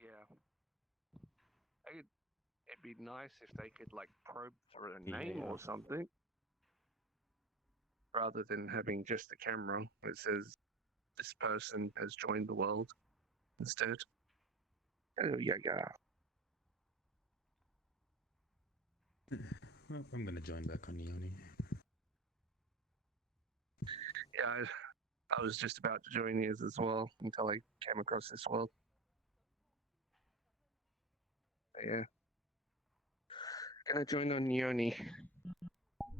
Yeah, it'd be nice if they could like probe for a name Yeah. or something, rather than having just a camera that says this person has joined the world instead. Oh yeah, yeah. I'm gonna join back on Neoni. Yeah, I was just about to join yours as well until I came across this world. But yeah, gonna join on Neoni.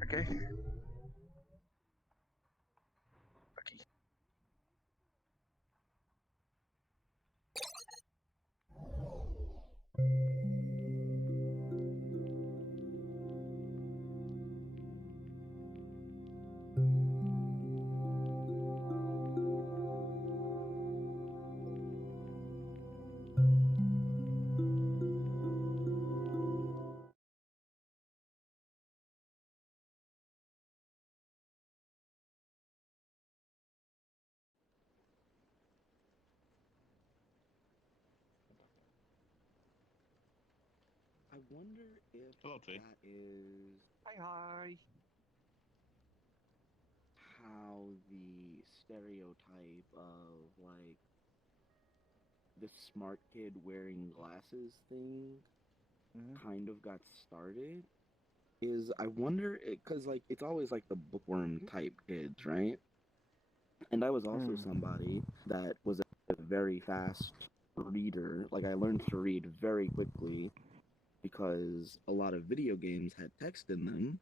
Okay. I wonder if Hello, T. that is Hi. how the stereotype of like the smart kid wearing glasses thing kind of got started. Is I wonder because like it's always like the bookworm type kids, right? And I was also somebody that was a very fast reader. Like I learned to read very quickly because a lot of video games had text in them.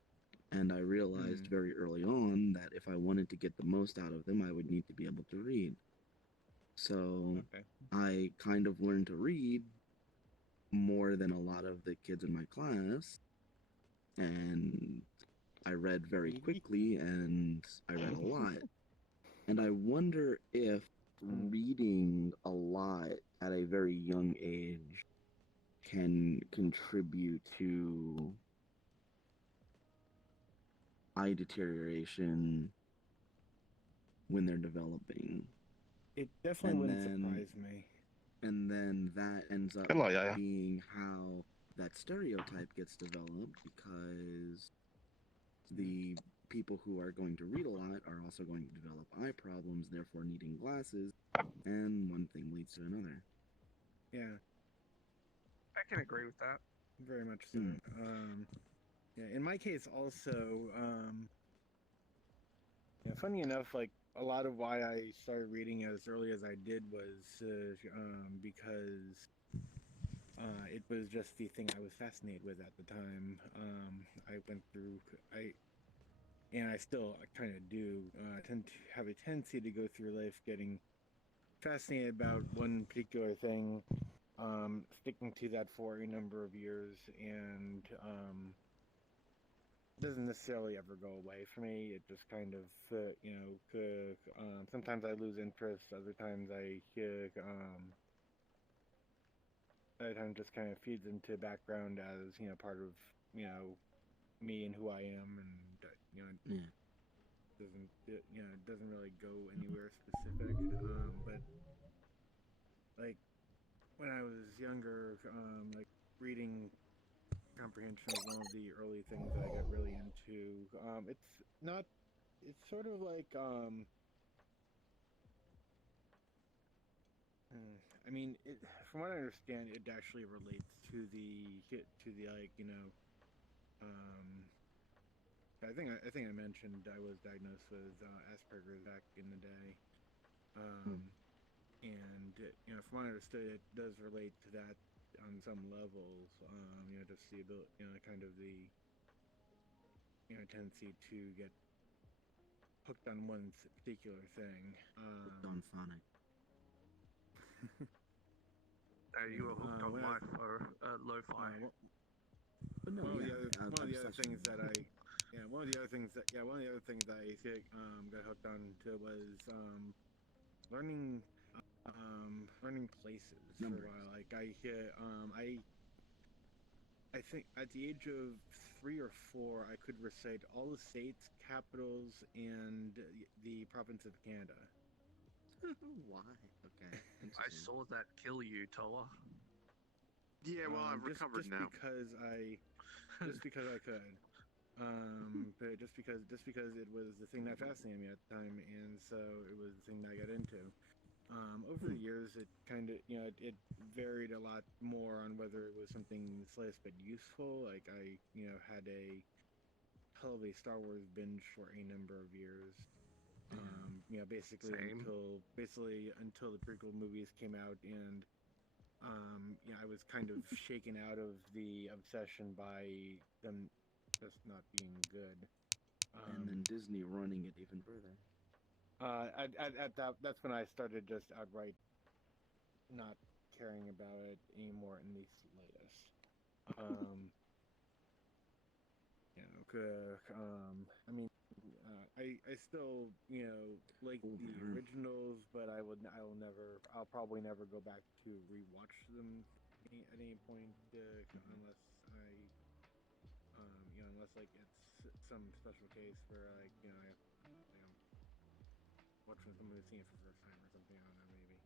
And I realized very early on that if I wanted to get the most out of them, I would need to be able to read. So Okay. I kind of learned to read more than a lot of the kids in my class. And I read very quickly and I read a lot. And I wonder if reading a lot at a very young age can contribute to eye deterioration when they're developing. It definitely And wouldn't then surprise me. and then that ends up Hello, Yaya. being how that stereotype gets developed because the people who are going to read a lot are also going to develop eye problems, therefore needing glasses, and one thing leads to another. Yeah, I can agree with that. very much so. Yeah, in my case also, yeah, funny enough, like a lot of why I started reading as early as I did was because it was just the thing I was fascinated with at the time. I went through, and I still kind of do, tend to have a tendency to go through life getting fascinated about one particular thing, sticking to that for a number of years, and doesn't necessarily ever go away for me. It just kind of, sometimes I lose interest, other times just kind of feeds into background as part of me and who I am, and Yeah. it doesn't really go anywhere specific. But like when I was younger, like reading comprehension was one of the early things that I got really into. It's not. It's sort of like. I mean, from what I understand, it actually relates to the like Um, I think I mentioned I was diagnosed with Asperger's back in the day. Um, and from what I understood, it does relate to that on some levels. Just the ability, kind of the tendency to get hooked on one particular thing. Hooked on phonic. You were hooked on lo-fi. But no, One of yeah, the other I one of the just other let you things know. that I yeah one of the other things that I got hooked on to was learning learning places for a Numbers. while. Like I think at the age of 3 or 4, I could recite all the states, capitals, and the province of Canada. Why? Okay, I interesting. saw that kill you, Toa. Yeah, well, I've recovered just now. just because I could. But just because it was the thing that fascinated me at the time, and so it was the thing that I got into. Over the years, it kind of it varied a lot more on whether it was something slightest but useful. Like I had a hell of a Star Wars binge for a number of years. Same. Basically until the prequel movies came out, and I was kind of shaken out of the obsession by them just not being good. And then Disney running it even further. That's when I started just outright not caring about it anymore in the slightest. Um, I mean, I still like Oh the man. originals, but I'll probably never go back to rewatch them at any point unless unless like it's some special case where I'm watching someone who's seen it for the first time or something. I don't know, maybe.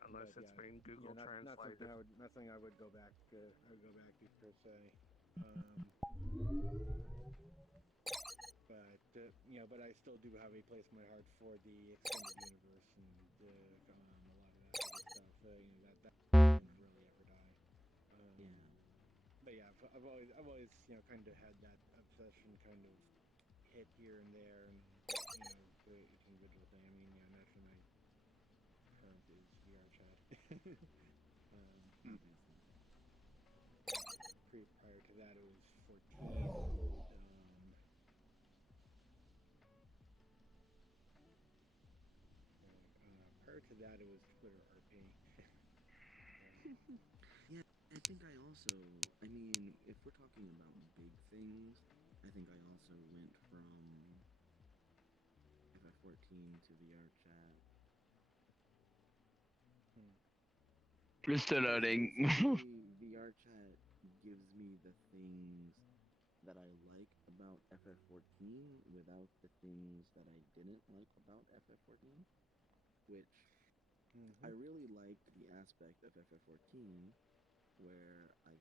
But unless But it's yeah, been Google not translated. something I would go back to. I would go back to per se. But I still do have a place in my heart for the extended universe and a lot of that sort of stuff. That won't really ever die. Yeah. But yeah, I've always kind of had that obsession kind of hit here and there, and to each individual thing. I mean, naturally my current is VR chat. Prior to that, it was 14. Prior to that, it was Twitter RP. Yeah, I think I also, I mean, if we're talking about big things, I think I also went from FF14 to VR chat. Still loading. VR chat gives me the things that I like about FF14 without the things that I didn't like about FF14, which I really liked the aspect of FF14 where I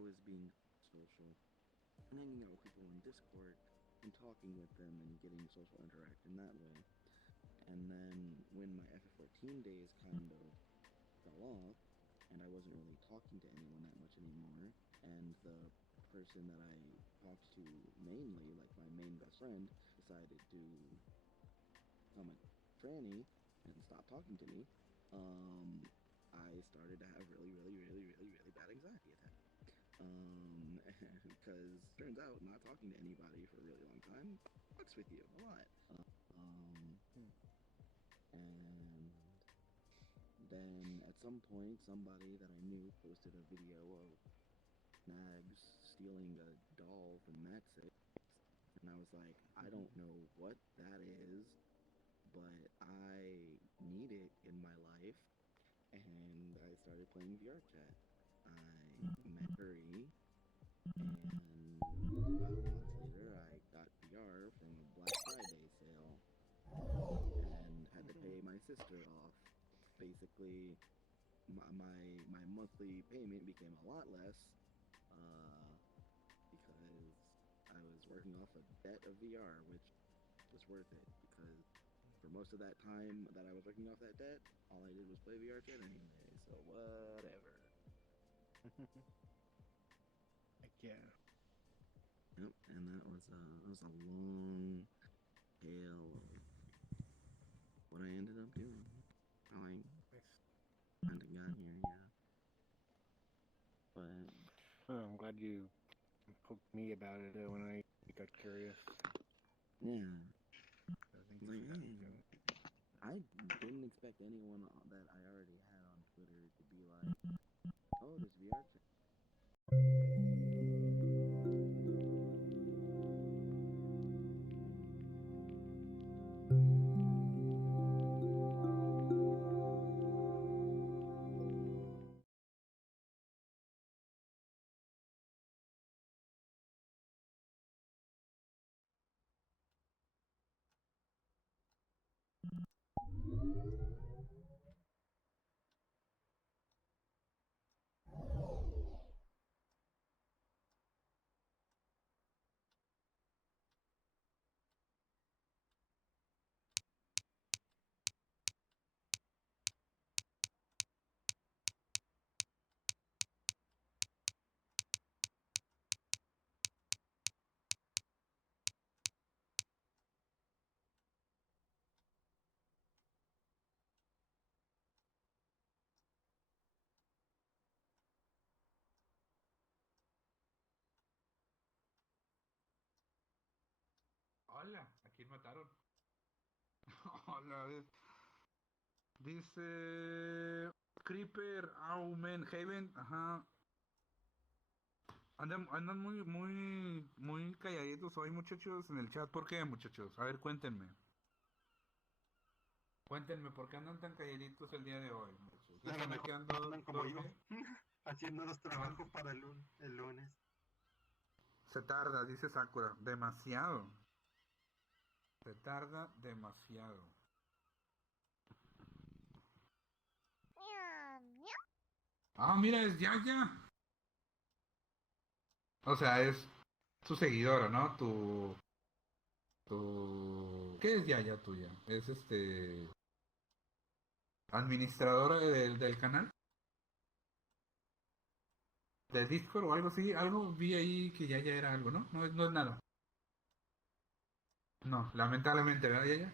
was being social and hanging out with people in Discord and talking with them and getting social interaction that way. And then when my FF14 days kind of fell off and I wasn't really talking to anyone that much anymore, and the person that I talked to mainly, like my main best friend, decided to become a tranny and stop talking to me, I started to have really, really, really, really, really bad anxiety attacks. Because turns out not talking to anybody for a really long time fucks with you a lot. And then at some point, somebody that I knew posted a video of Nags stealing a doll from Maxix, and I was like, I don't know what that is, but I need it in my life, and I started playing VR chat. I met Curry, and about a month later, I got VR from a Black Friday sale, and had to pay my sister off. Basically, my monthly payment became a lot less, because I was working off a debt of VR, which was worth it, because for most of that time that I was working off that debt, all I did was play VR chat anyway, so whatever. Yeah. Yep, and that was a long tale of what I ended up doing, how I kind of got here, yeah. But Well, I'm glad you poked me about it when I got curious. yeah, Thank you like, for that. hey, I didn't expect anyone that I already had on Twitter to be like, oh, there's VR chat. Hola, ¿a quién mataron? Hola, dice Creeper, Aumen, Haven, ajá. Andan muy calladitos hoy, muchachos, en el chat. ¿Por qué, muchachos? A ver, cuéntenme. Cuéntenme, ¿por qué andan tan calladitos el día de hoy, muchachos? ¿Ya A lo están mejor quedando andan como yo, dormir? haciendo los trabajos para el lunes. Se tarda, dice Sakura. Demasiado. Se tarda demasiado. Ah, mira, es Yaya. O sea, es tu seguidora, ¿no? ¿Qué es Yaya tuya? Es administradora del canal, de Discord o algo así. Algo vi ahí que Yaya era algo, ¿no? No es nada. No, lamentablemente, ¿verdad, Yaya?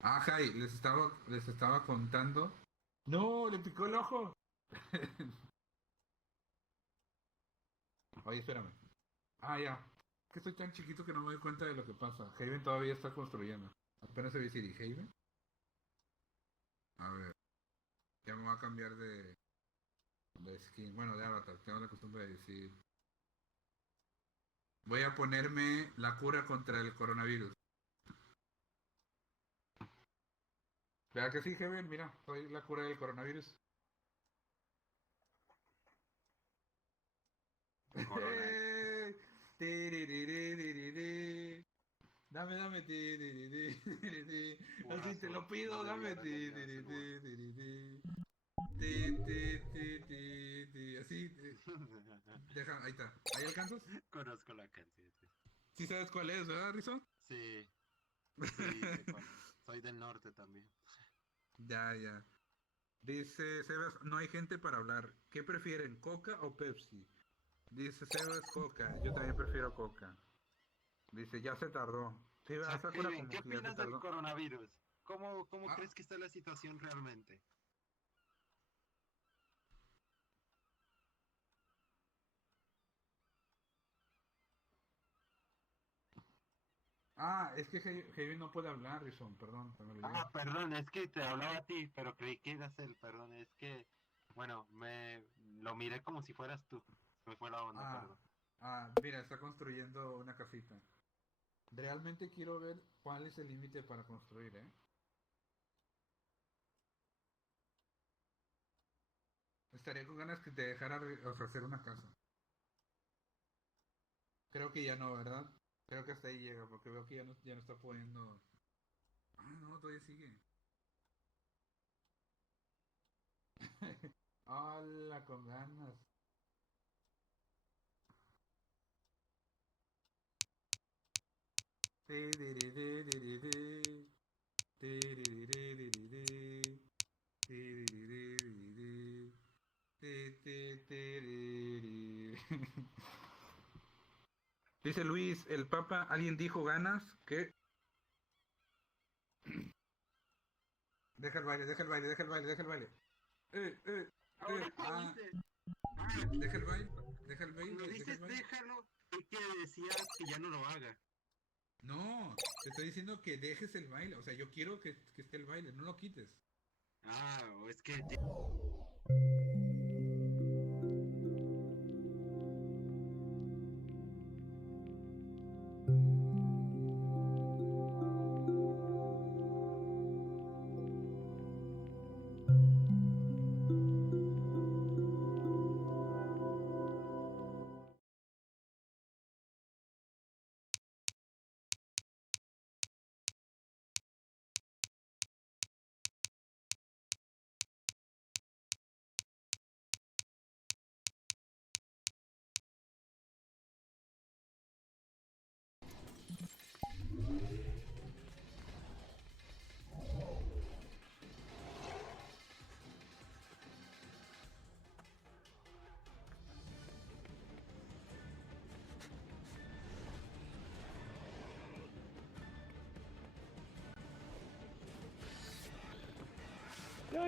Ah, Jai, les estaba contando. No, le picó el ojo. Oye, espérame. Ah, ya. Que estoy tan chiquito que no me doy cuenta de lo que pasa. Haven todavía está construyendo. Apenas se ve Siri. Haven. A ver. Ya me voy a cambiar de skin. Bueno, de avatar. Tengo la costumbre de decir. Voy a ponerme la cura contra el coronavirus. ¿Verdad que sí, Haven? Mira, soy la cura del coronavirus. Corona. ¡Ey! Tiririririririri. Dame. Así te lo pido, dame. Así. Deja, ahí está. ¿Ahí alcanzas? Conozco la canción. Sí, ¿Sí sabes cuál es, verdad, Rizo? sí, sé cuál es. Soy del norte también. Ya. Dice Sebas, no hay gente para hablar. ¿Qué prefieren, Coca o Pepsi? Dice Sebas, Coca. Yo también prefiero Coca. Dice, ya se tardó. Sí, O sea, Sakura Haven, como ¿qué que ya se opinas del tardó. coronavirus? ¿Cómo Ah, crees que está la situación realmente? es que Heavy no puede hablar, Rizón, perdón, se me olvidó. Ah, perdón, es que te hablaba a ti, pero creí que eras él, perdón, es que, bueno, lo miré como si fueras tú. Se me fue la onda, Ah, perdón. mira, está construyendo una casita. Realmente quiero ver cuál es el límite para construir, ¿eh? Estaría con ganas que te dejara o sea, hacer una casa. Creo que ya no, ¿verdad? Creo que hasta ahí llega, porque veo que ya no está pudiendo. Ah, no, todavía sigue. Hola, con ganas. Dice Luis, el Papa, alguien dijo ganas que. Deja el baile, deja el baile, deja el baile, deja el baile. Eh. Ahora que Ah, dices, ah, deja el baile, deja el cuando baile, deja el dices baile. déjalo, es que decías que ya no lo haga. No, te estoy diciendo que dejes el baile. O sea, yo quiero que esté el baile, no lo quites. Ah, o es que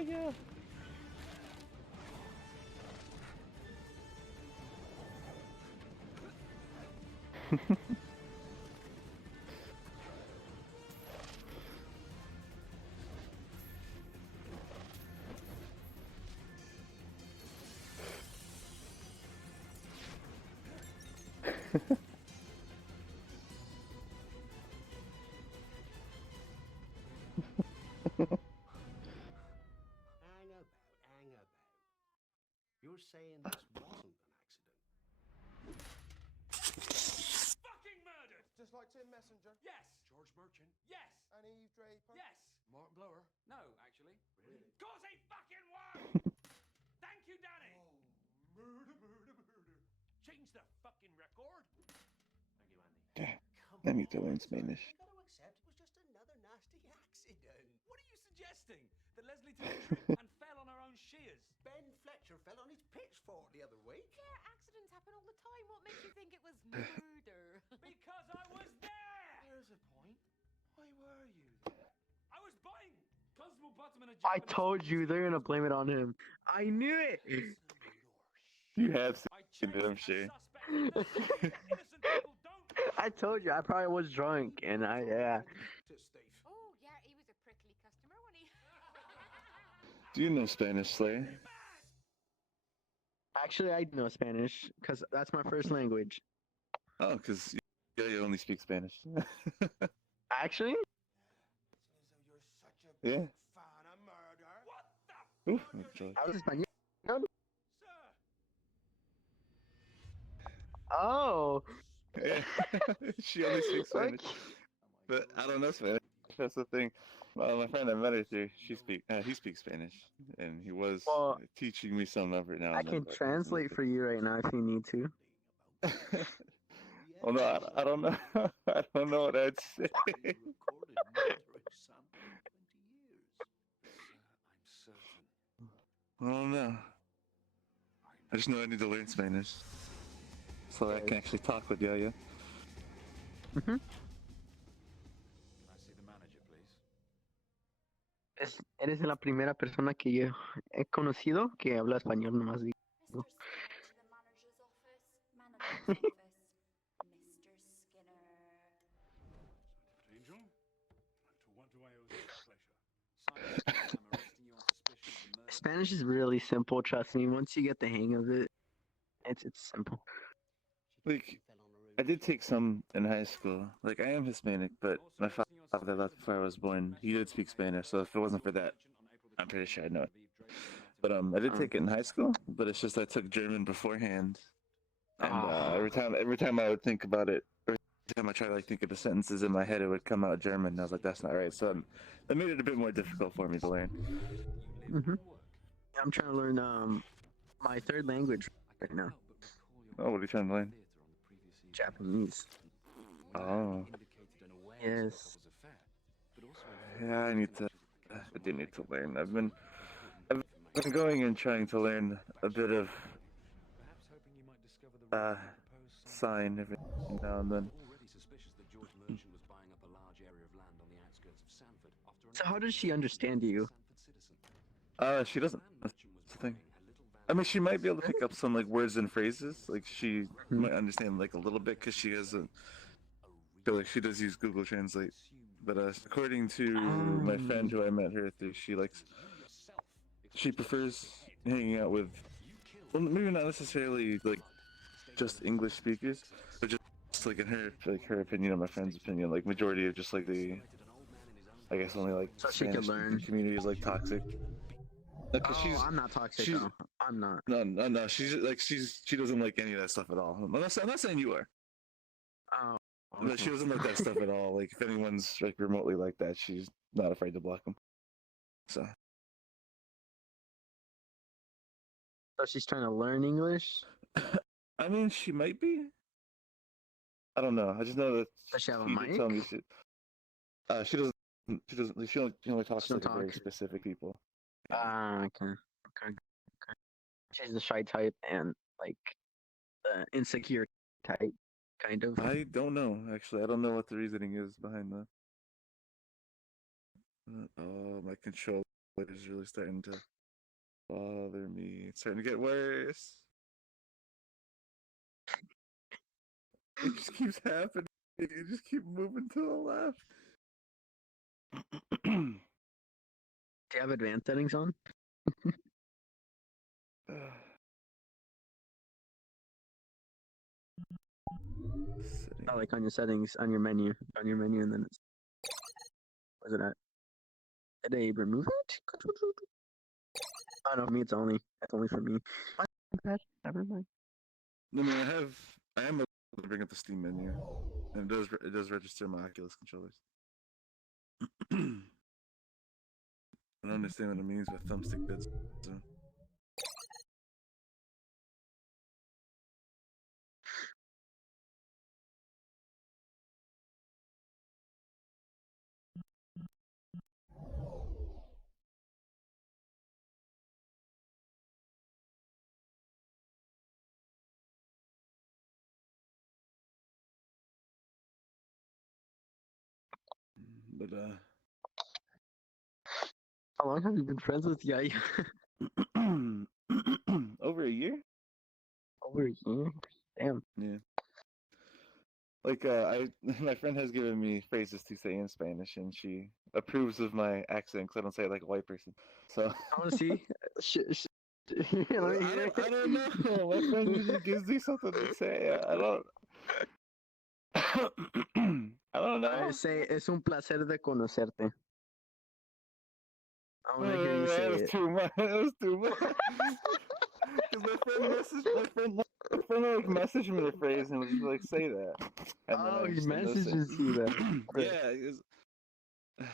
Yeah. Hang about. You're saying this wasn't an accident? Fucking murdered! Just like Tim Messenger? Yes! George Merchant? Yes! And Eve Draper? Yes! Martin Blower? No, actually. Really? Cause he fucking won! I need to learn Spanish. You gotta accept it was just another nasty accident. What are you suggesting? That Leslie took a trip and fell on her own shears? Ben Fletcher fell on his pitchfork the other week. Yeah, accidents happen all the time. What makes you think it was murder? Because I was there! There's a point. Why were you there? I was buying Constable Bottom and a I told you they're gonna blame it on him. I knew it. You have seen it, I'm sure. I told you. I probably was drunk, and yeah. Oh, yeah, he was a prickly customer, wasn't he? Do you know Spanish, Slayer? Actually, I know Spanish because that's my first language. Oh, because you only speak Spanish. Actually? Yeah. Fan of murder. What the? Oof, I was Spanish. Oh. yeah. She only speaks Spanish. But I don't know Spanish. That's the thing. My friend I met her through, he speaks Spanish, and he was teaching me some of it now. I can translate for you right now if you need to. Well, no, I don't know. I don't know what I'd say. I don't know. I just know I need to learn Spanish, so I can actually talk with Yaya. Mhm. Eres la primera persona que yo he conocido que habla español, nomás digo. Mr. Skinner to the manager's office. Manager's office. Mr. Skinner. Angel? To what do I owe this pleasure? I'm arresting you on suspicion of murder. Spanish is really simple, trust me. Once you get the hang of it, it's simple. Like, I did take some in high school. Like, I am Hispanic, but my father left before I was born. He did speak Spanish, so if it wasn't for that, I'm pretty sure I'd know it. But I did take it in high school, but it's just I took German beforehand, and every time I would think about it, every time I try to think of the sentences in my head, it would come out German. And I was like, that's not right. So that made it a bit more difficult for me to learn. Mhm. I'm trying to learn my third language right now. Oh, what are you trying to learn? Japanese. Oh. Yes. Yeah, I do need to learn. I've been going and trying to learn a bit of sign every now and then. So how does she understand you? She doesn't. That's the thing. I mean, she might be able to pick up some like words and phrases. Like she might understand like a little bit because she has feel like she does use Google Translate. But according to my friend who I met her through, she prefers hanging out with, well, maybe not necessarily like just English speakers, but just like in her opinion and my friend's opinion, like majority of just like I guess only like so she can learn. Community is like toxic. I'm not toxic though. I'm not. No. She doesn't like any of that stuff at all. I'm not saying you are. Oh. But she doesn't like that stuff at all. Like if anyone's like remotely like that, she's not afraid to block them. So she's trying to learn English? I mean, she might be. I don't know. I just know that. Does she have a did mic? tell me she doesn't. She only talks to like, very specific people. Okay. She's the shy type and like the insecure type, kind of. I don't know. Actually, I don't know what the reasoning is behind that. Oh, my controller is really starting to bother me. It's starting to get worse. It just keeps happening. You just keep moving to the left. Do you have advanced settings on? Oh, like on your settings, on your menu, and then it's. Where's it at? Did they remove it? Oh no, for me it's only for me. Never mind. I mean, I am able to bring up the Steam menu, and it does register my Oculus controllers. I don't understand what it means by thumbstick bits. So. But How long have you been friends with Yaya? over a year. Over a year. Damn. Yeah. Like my friend has given me phrases to say in Spanish, and she approves of my accent because I don't say it like a white person. So I want to see. Let me hear. I don't know. My friend usually gives me something to say. I don't. I don't know. Say, es un placer de conocerte. I want to hear you say That was it. too much. That was too much. Because my friend like messaged me the phrase and was just like, say that. And then Oh, I he just ended up saying- messages you that. Yeah.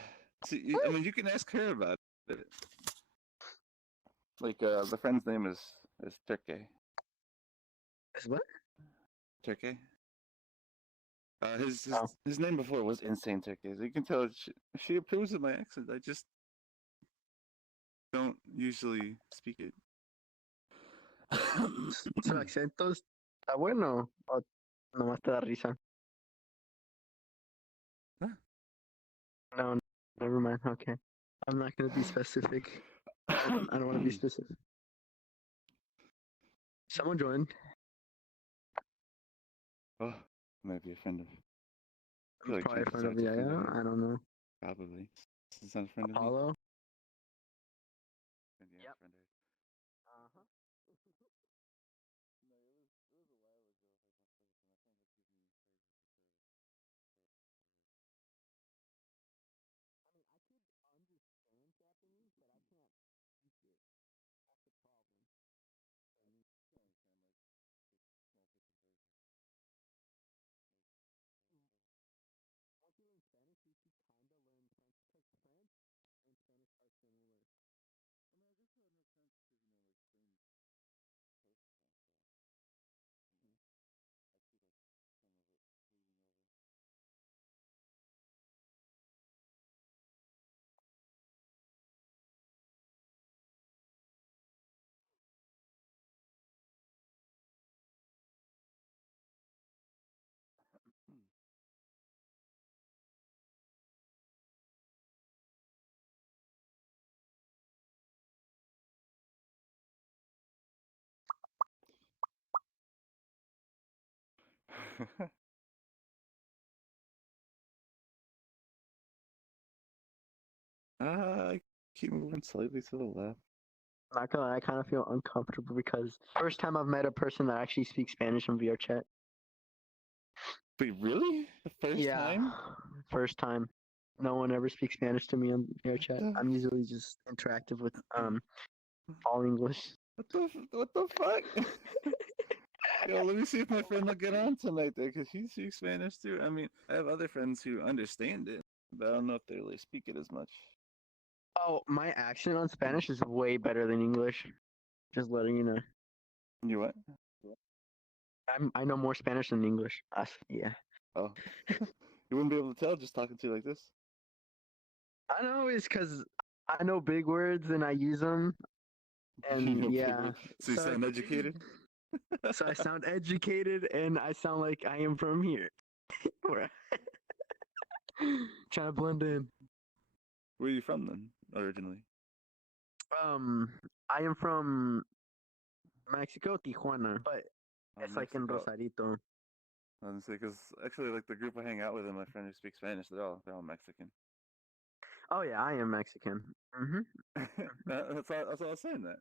See, I mean, you can ask her about it. Like, the friend's name is Turkey. Is what? Turkey. Oh. His name before was Insane Turkey. So you can tell she approves of my accent. I just don't usually speak it. ¿Su acento está bueno o nomás te da risa? Huh? No, never mind. Okay. I'm not going to be specific. I don't want to be specific. Someone joined. Oh, might be a friend of. I feel like Probably a chances friend are of it's a friend Yaya. of I don't know. Probably. Is that a friend of me? Apollo. Friend, yeah, Yep. friend of- Uh-huh. No, it was a while ago. I mean, I could understand Japanese, but I can't speak it. That's the problem. I can understand like small bits of phrases. Once you learn Spanish, you should kind of learn French because French and Spanish are similar. I mean, I guess I know French because like Spain's close to France, so I see like some of it bleeding over. I keep moving slightly to the left. Not gonna lie, I kind of feel uncomfortable because first time I've met a person that actually speaks Spanish in VR chat. Wait, really? The first time? First time. No one ever speaks Spanish to me on VR chat. the I'm usually just interactive with all English. What the fuck? Yo, let me see if my friend will get on tonight there, because he speaks Spanish too. I mean, I have other friends who understand it, but I don't know if they really speak it as much. Oh, my accent on Spanish is way better than English. Just letting you know. You what? I know more Spanish than English. Yeah. Oh. You wouldn't be able to tell just talking to you like this? I know it's because I know big words and I use them. You And know, big yeah. words. So you sound educated? So I sound educated and I sound like I am from here. Trying to blend in. Where are you from then, originally? I am from Mexico, Tijuana, but it's like in Mexico. Rosarito. I was gonna say, because actually, like the group I hang out with and my friend who speaks Spanish, they're all Mexican. Oh yeah, I am Mexican. That's all I was saying that.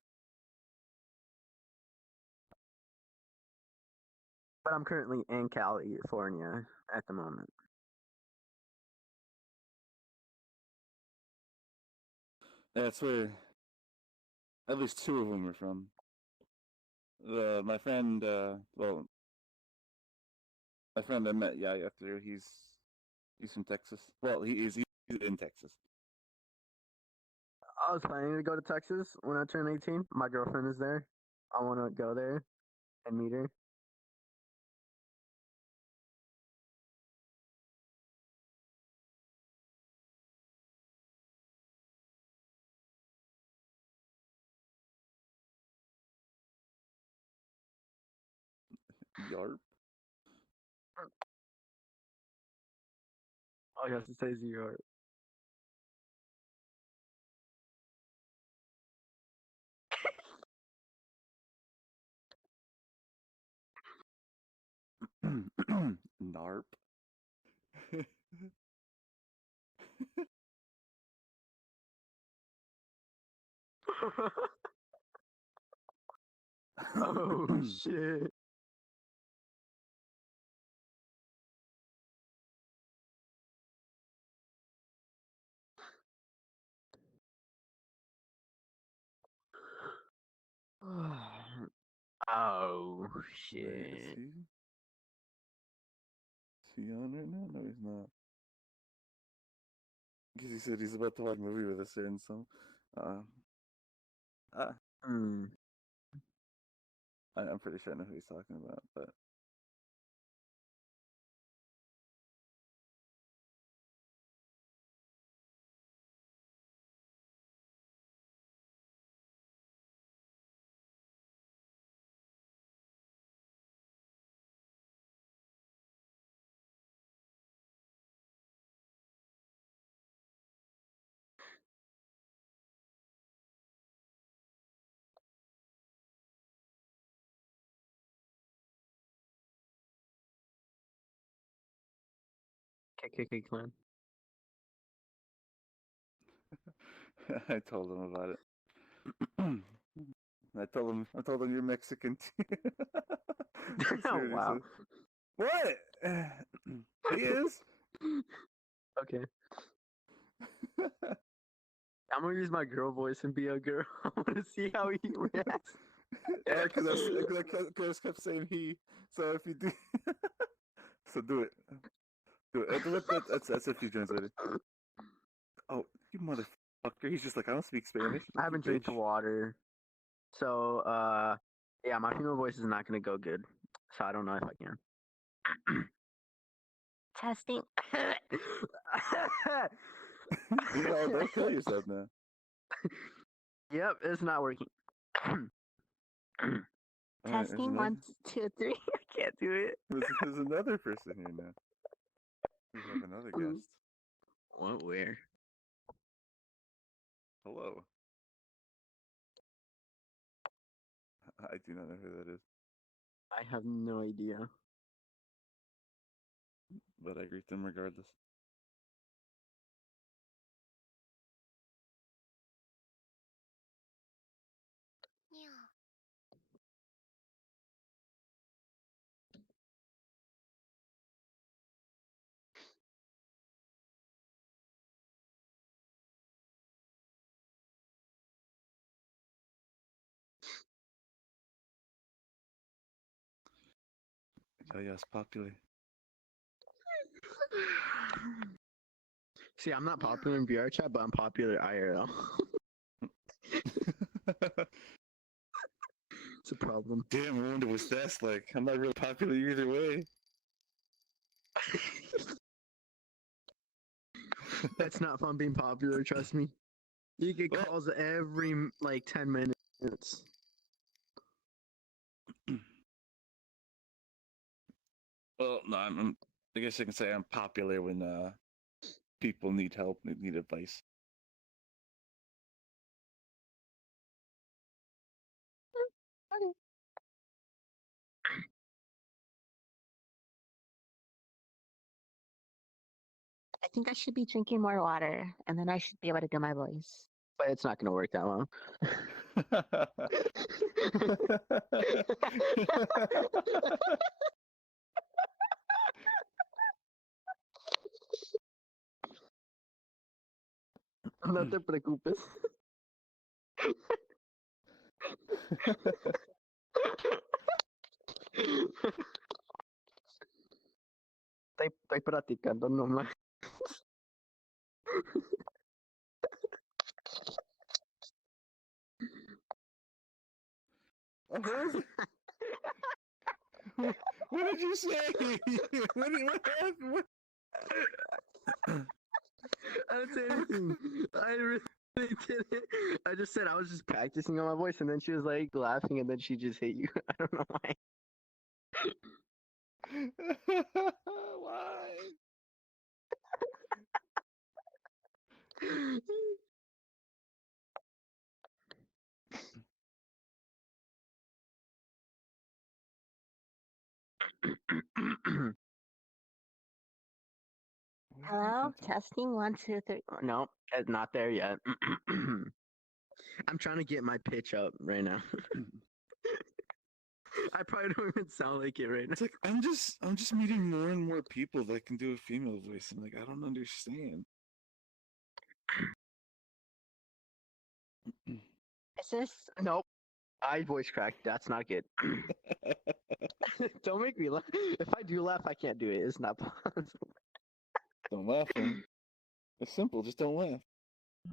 But I'm currently in California at the moment. That's where at least two of them are from. My friend, my friend I met Yaya through. He's from Texas. Well, he's in Texas. I was planning to go to Texas when I turn 18. My girlfriend is there. I want to go there and meet her. Yarp. All you have to say is New York. Narp. Oh shit. Oh Wait, shit. is he on right now? No, he's not. Because he said he's about to watch a movie with a certain song. Hmm. I'm pretty sure I know who he's talking about, but KKK clan. I told him about it. I told him you're Mexican too. That's Oh, what he wow. said. What? He is? Okay. I'm gonna use my girl voice and be a girl. I wanna see how he reacts. Yeah, because I kept saying he. So if you do, so do it. Do it. That's a few joints later. Oh, you motherfucker! He's just like, I don't speak Spanish. I haven't drank the water. So, yeah, my female voice is not gonna go good. So I don't know if I can. Testing. Don't kill yourself now. Yep, it's not working. Testing 1, 2, 3. I can't do it. There's another person here now. We have another guest. What? Where? Hello. I do not know who that is, I have no idea. but I greet them regardless. Yeah, it's popular. See, I'm not popular in VR chat, but I'm popular IRL. It's a problem. Damn, I wonder what's that's like. I'm not real popular either way. That's not fun being popular, trust me. You get calls every, like, 10 minutes. Well, no, I guess I can say I'm popular when people need help, need advice. Okay. I think I should be drinking more water, and then I should be able to do my voice. But it's not going to work that well. No te preocupes. Estoy practicando nomás. What did you say? What happened? I didn't say anything. I really didn't. I just said I was just practicing on my voice, and then she was like laughing, and then she just hit you. I don't know why. Why? Hello? Testing 1, 2, 3. No, it's not there yet. I'm trying to get my pitch up right now. I probably don't even sound like it right now. It's like I'm just meeting more and more people that can do a female voice. I'm like, I don't understand. Is this? Nope. I voice cracked. That's not good. Don't make me laugh. If I do laugh, I can't do it. It's not possible. Don't laugh. Man. It's simple. Just don't laugh.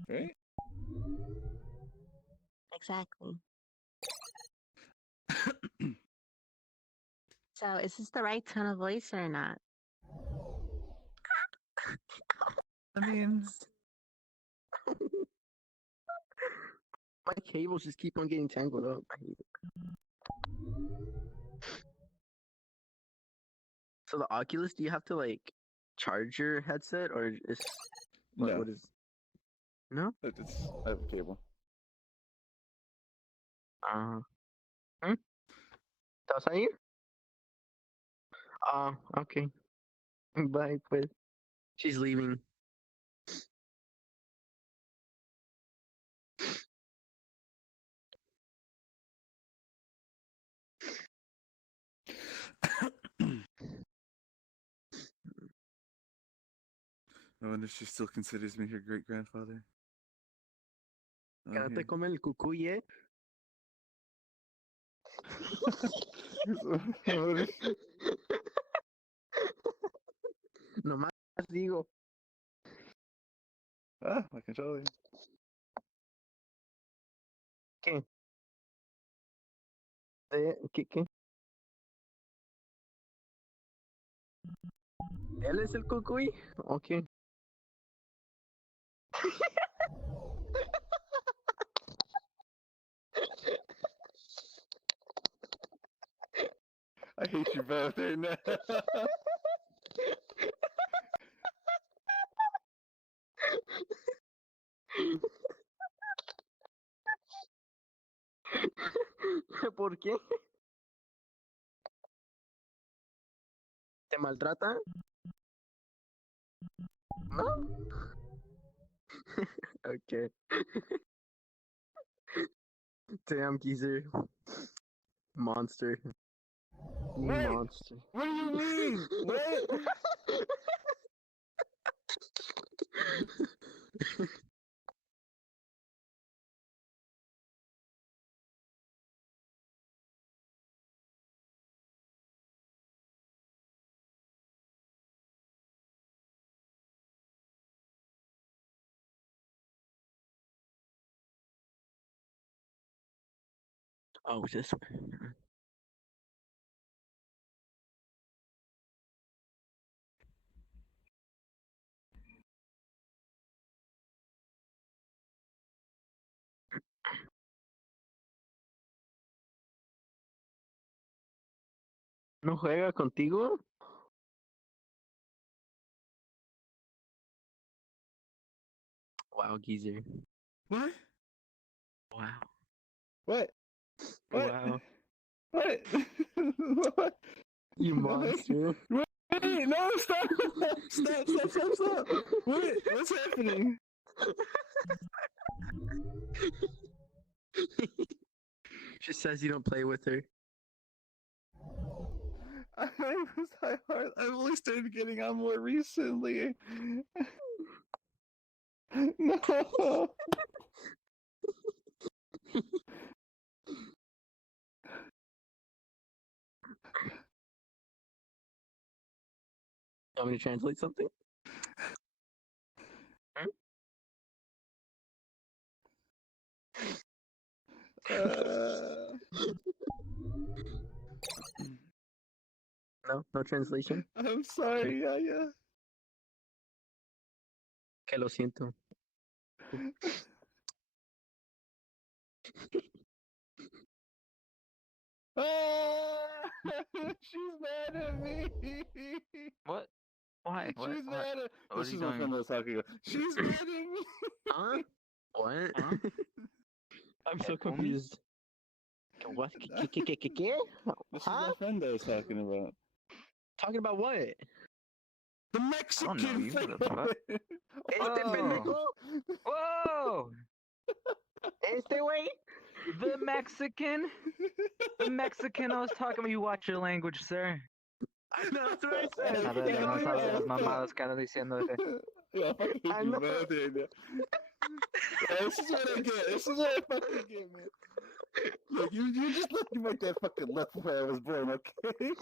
Right? Exactly. So, is this the right tone of voice or not? I mean, my cables just keep on getting tangled up. I hate it. So the Oculus, do you have to like charge your headset or is no. what is? No. I have a cable. ¿Estás ahí? Okay. Bye, pues. She's leaving. I wonder if she still considers me her great grandfather. Que no te come el cucuy, eh? Nomás digo. Ah, my controller. ¿Qué? ¿Qué? ¿Él es el cucuy? Ok. I hate you both right now. ¿Por qué? ¿Te maltrata? ¿No? Okay. Damn, geezer. Monster. You Wait, monster. What do you mean? What? Oh, this way. ¿No juega contigo? Wow, geezer. What? Wow. What? What? Wow. What? What? You monster. Wait, no, stop! Stop! What? What's happening? She says you don't play with her. I've only started getting on more recently. No. Want me to translate something? No translation. I'm sorry, yeah. Que lo siento. She's mad at me. What? Why? What? She's mad at. What This are is you my friend doing? I was talking about. She's mad at me. Huh? What? Huh? I'm so Homie? confused. What? ¿Qué? This is my friend I was talking about. Talking about what? The I Mexican don't know you. What the fuck? Este pendejo. Whoa! Este way. The Mexican. The Mexican I was talking about. You watch your language, sir. I know, that's what I said. A ver, no sabe de las mamadas que anda diciendo ese. Yeah, fucking I you, know. man. Yeah, this is what I get. This is what I fucking get, man. Look, you just let me make that fucking left where I was born, okay?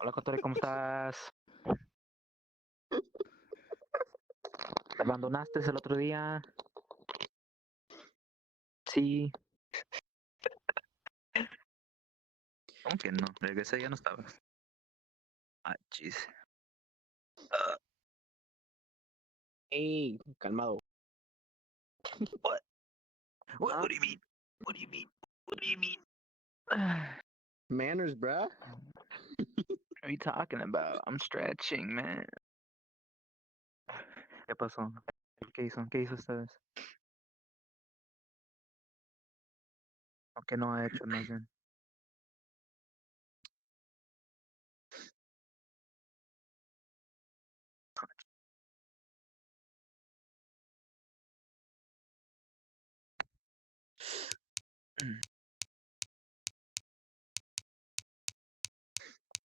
Hola, Cotori, ¿cómo estás? ¿Me abandonaste el otro día? Sí. ¿Cómo que no? Regresé, ya no estabas. Ay, jeez. Hey, calmado. What? What do you mean? What do you mean? What do you mean? Manners, bruh. What are you talking about? I'm stretching, man. ¿Qué pasó? ¿Qué hizo? ¿Qué hizo ustedes? ¿O qué no ha hecho, más bien?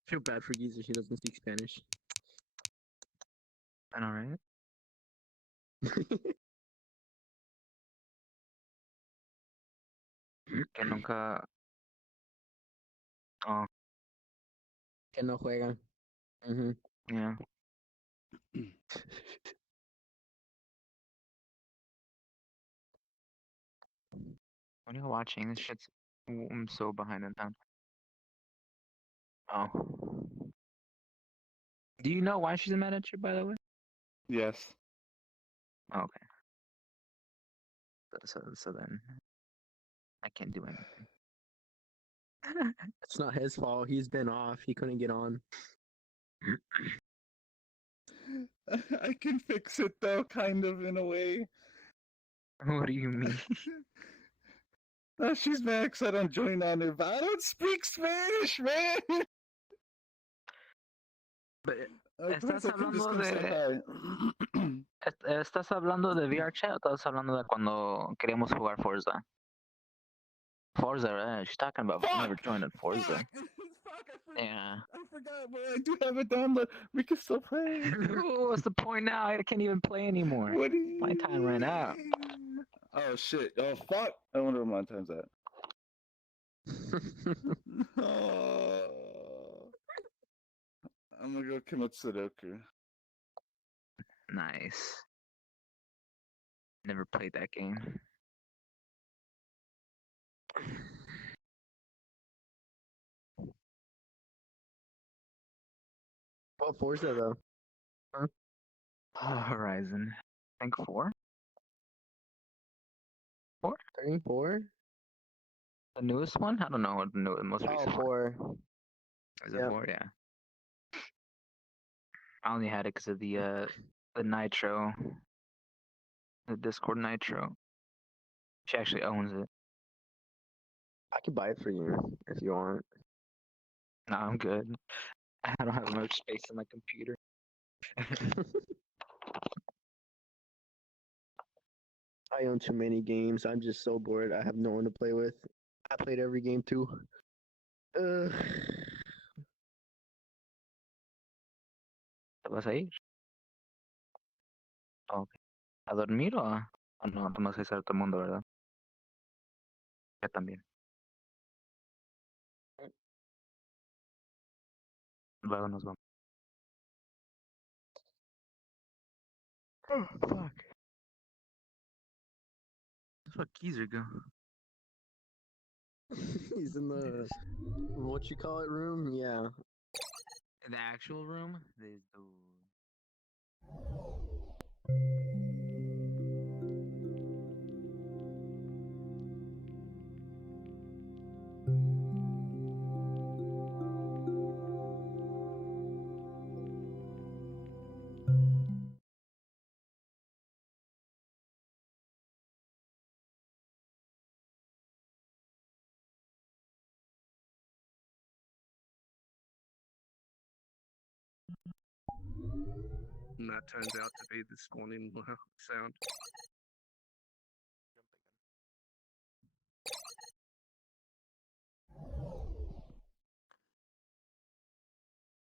Feel bad for Geezer. She doesn't speak Spanish. I know, right? Que nunca... Oh, Que no juegan. yeah. What are you watching? This shit's... I'm so behind in time. Oh. Do you know why she's mad at you, by the way? Yes. Oh, okay. So then... I can't do anything. It's not his fault. He's been off. He couldn't get on. I can fix it though, kind of in a way. What do you mean? No, she's mad because I don't join on her, but I don't speak Spanish, man. But Otherwise, ¿estás I could just hablando come say de... hi. ¿Estás hablando de VR chat o estás hablando de cuando queríamos jugar Forza? Forza, right? She's talking about never joined Forza. Fuck, Yeah. I forgot, but I do have it download. We can still play. What's the point now? I can't even play anymore. What do you My time ran out. Oh shit! Oh fuck! I wonder what my time's at. Oh. I'm gonna go commit Sudoku. Nice. Never played that game. What Forza though? Huh? Horizon. I think 4? 4? 3, 4? The newest one? I don't know what the most recent one. 4. Is it 4? Yeah. I only had it because of the Nitro. The Discord Nitro. She actually owns it. I could buy it for you if you want. No, I'm good. I don't have much space in my computer. I own too many games. I'm just so bored. I have no one to play with. I played every game too. ¿Te vas a ir? Okay. ¿A dormir o a...? Oh, no, te vas a hacer todo el mundo, ¿verdad? Ya también. Luego nos vamos. Oh, fuck. That's what Geezer go. He's in the what you call it room? Yeah. In the actual room? There's the... and that turns out to be the spawning sound.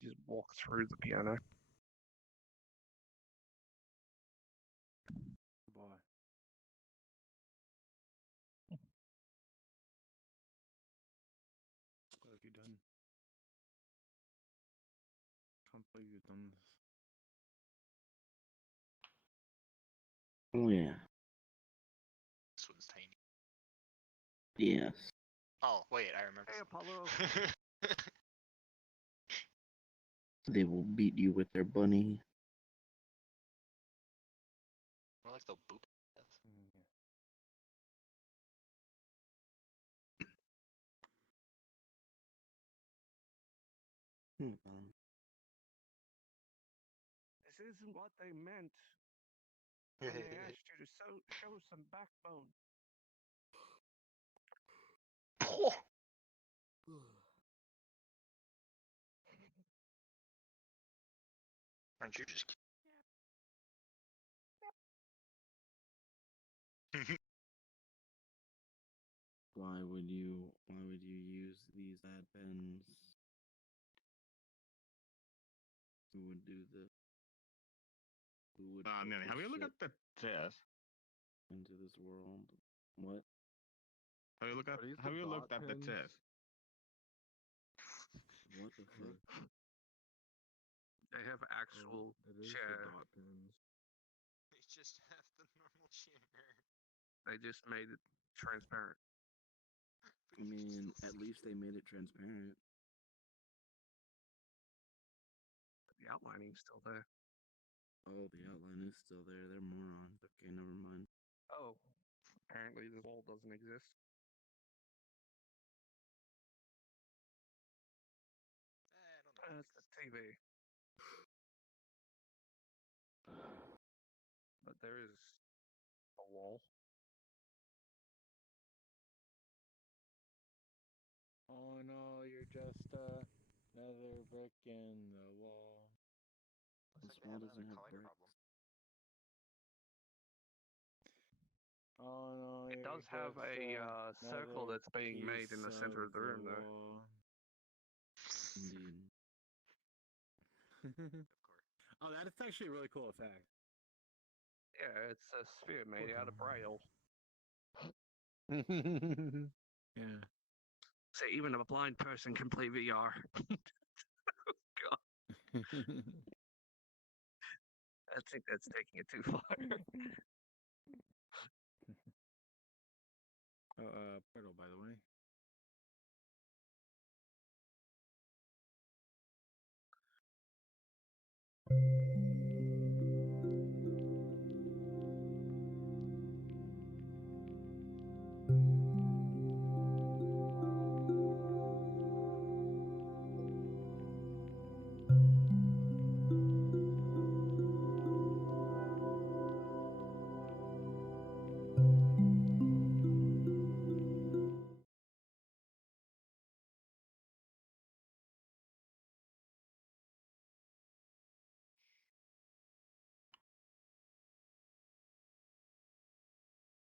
Just walk through the piano. Boy. What have you done? Can't believe you've done this. Oh yeah. This one's tiny. Yes. Oh wait, I remember. Hey, Apollo. They will beat you with their bunny. More like they'll boop. This isn't what they meant when they asked you to show some backbone. Aren't you just? Why would you use these ad pens? Who would do this? Who would I mean, put have this you looked shit at the test? into this world? What? Have you looked at the test? What the fuck? They have actual chair. They just have the normal chair. They just made it transparent. I mean, at least they made it transparent. The outlining's still there. Oh, the outline is still there. They're morons. Okay, never mind. Oh, apparently this wall doesn't exist. It's the TV. But there is a wall. Oh no, you're just another brick in the wall. This wall doesn't have bricks. Oh no, It does have a circle that's being made in the center of the room, though. Indeed. Oh, that's actually a really cool effect. Yeah, it's a sphere made out of braille. Yeah. So even a blind person can play VR. Oh, God. I think that's taking it too far. Portal, by the way.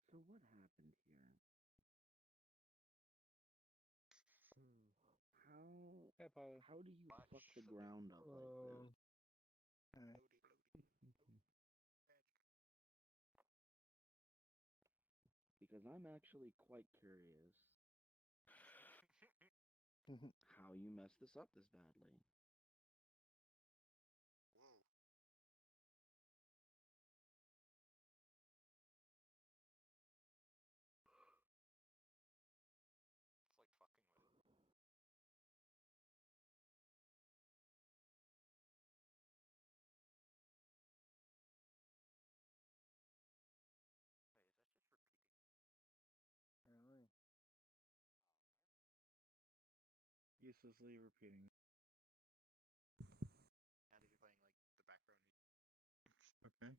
So what happened here? How do you fuck the ground up like this? Because I'm actually quite curious how you messed this up this badly. Apparently. Uselessly repeating. And if you're playing like the background music. Okay.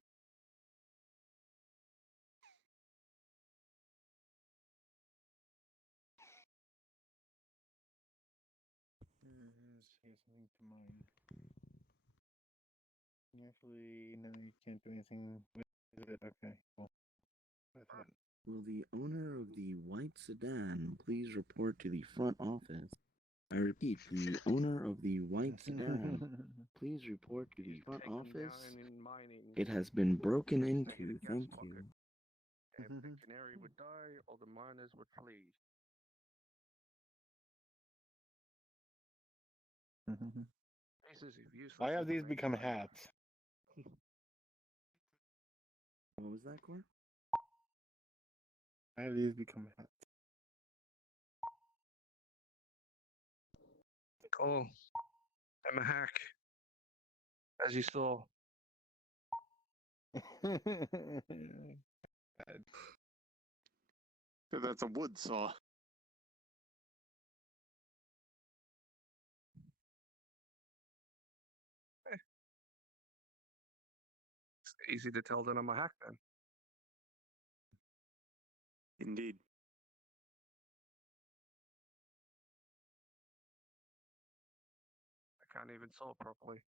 Here's something to mine. Actually, no, you can't do anything with it. Okay, cool. Will the owner of the white sedan please report to the front office? I repeat, the owner of the white sedan, please report to the front office. It has been broken into. Thank you. And the canary would die, or the miners would flee. Pieces of useless Why have these become information. hats? What was that, Core? Why have these become hats? Cool. I'm a hack. As you saw. That's a wood saw. It's easy to tell that I'm a hack then. Indeed. I can't even saw properly.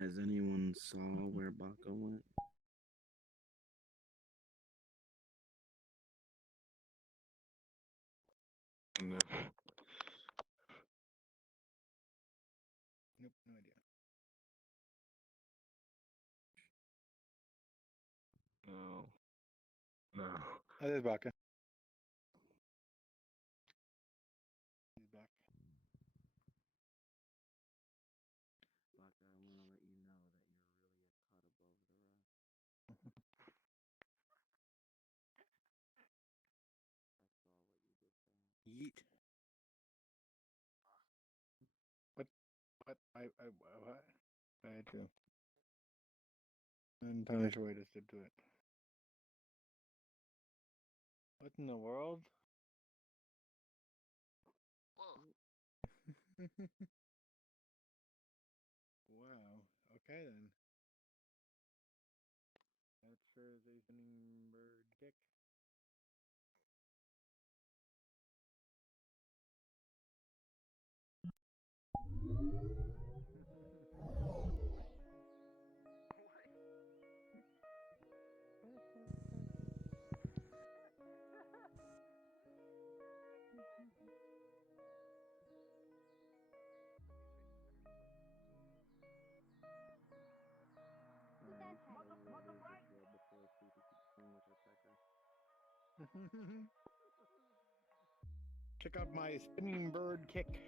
Has anyone saw where Baco went? No. Nope, no idea. No. No. Oh, there's Baka. He's back. Baca, I want to let you know that you're really a cut above the rest. Yeet. What? What? I had to. I'm not entirely sure I just did to it. What in the world? Wow. Okay then. That sure is a spinning bird kick. Check out my spinning bird kick.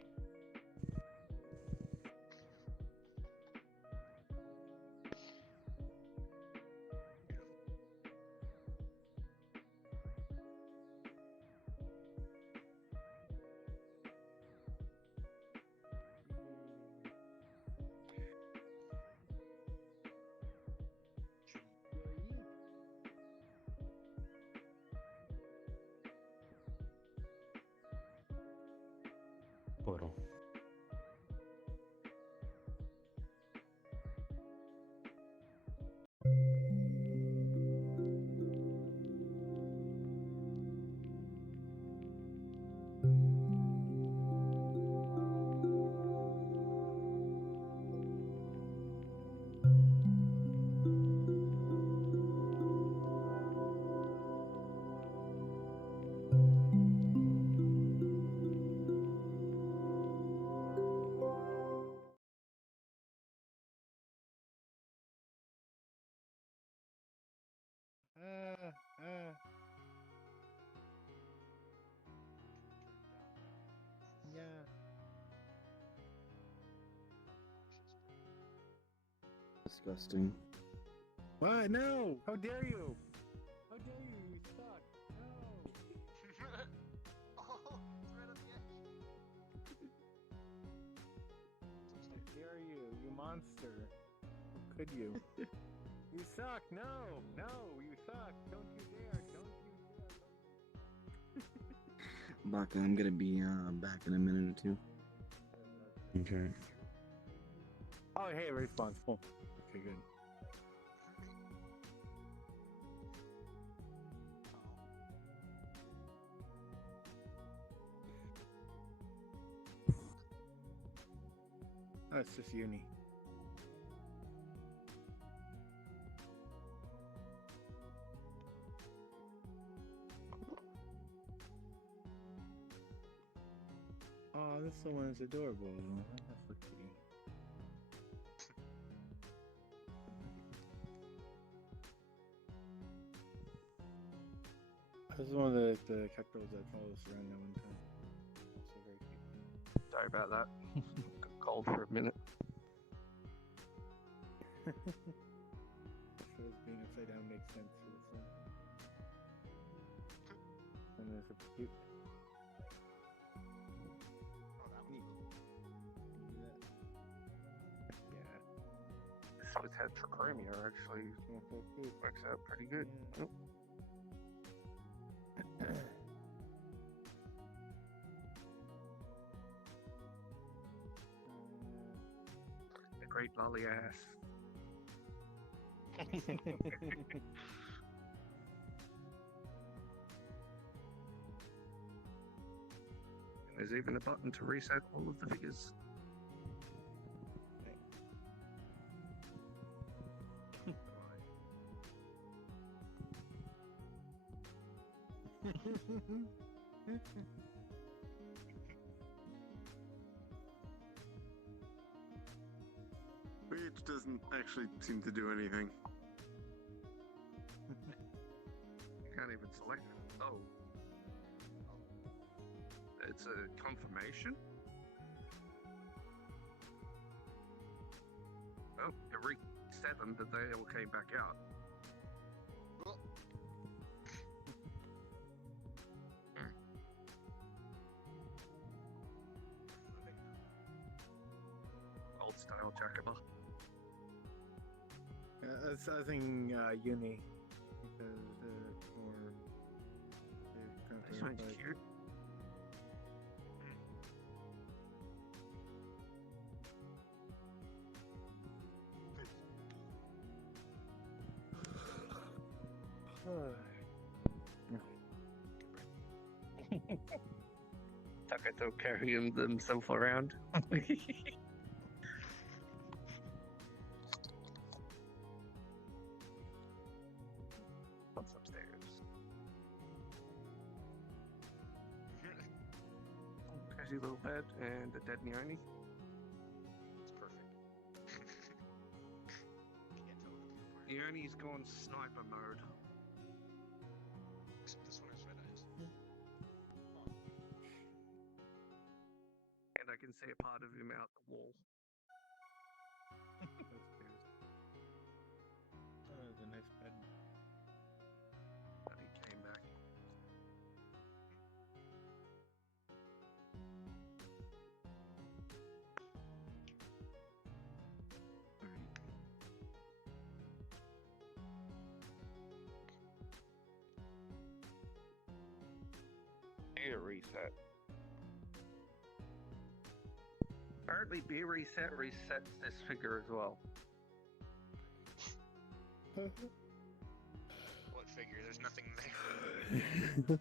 Poro. Yeah. Disgusting. What? No! How dare you? How dare you? You suck. No. Oh, it's right on the edge. How dare you? You monster. could you? You suck. No, you suck. Don't you dare. Don't you dare. Baka, I'm gonna be back in a minute or two. Okay. Oh, hey, response. Cool. Okay, good. Oh, it's just uni. Oh, this one is adorable. That's so cute. This is one of the cat girls that followed us around that one time. Also very cute. Sorry about that. Got cold for a minute. Shows being upside down makes sense for this one. And it's super cute. Oh, that one you Yeah. Swiss head trichromia actually works out pretty good. Yeah. A great lolly ass. There's even a button to reset all of the figures. Which doesn't actually seem to do anything. Can't even select it. Oh. It's a confirmation? Oh, you reset them, but they all came back out. Old style Jacoba. That's I think uni because more. This one's cute. Takato carrying themselves around. What's upstairs? Cozy little bed and a dead Niani. It's perfect. Can't tell what the people are. Niani's gone sniper mode. Except this one has red eyes. And I can see a part of him out the wall. Oh, it's a nice bed. But he came back. Beer reset. Apparently, beer reset resets this figure as well. What figure? There's nothing there.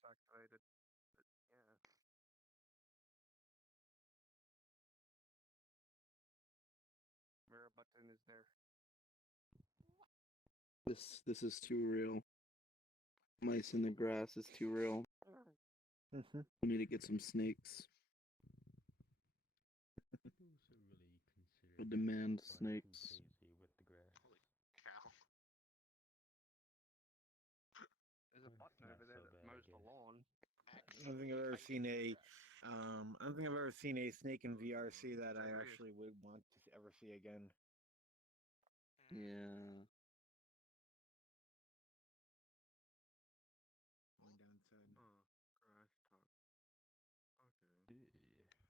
it's activated. But, yeah. Mirror button is there. This is too real. Mice in the grass is too real. Mm-hmm. We need to get some snakes. I demand snakes. Cow. There's a button over there that mows the lawn. I don't think I've ever seen a I don't think I've ever seen a snake in VRC that I actually would want to ever see again. Yeah. Going downside. Crash talk. Okay.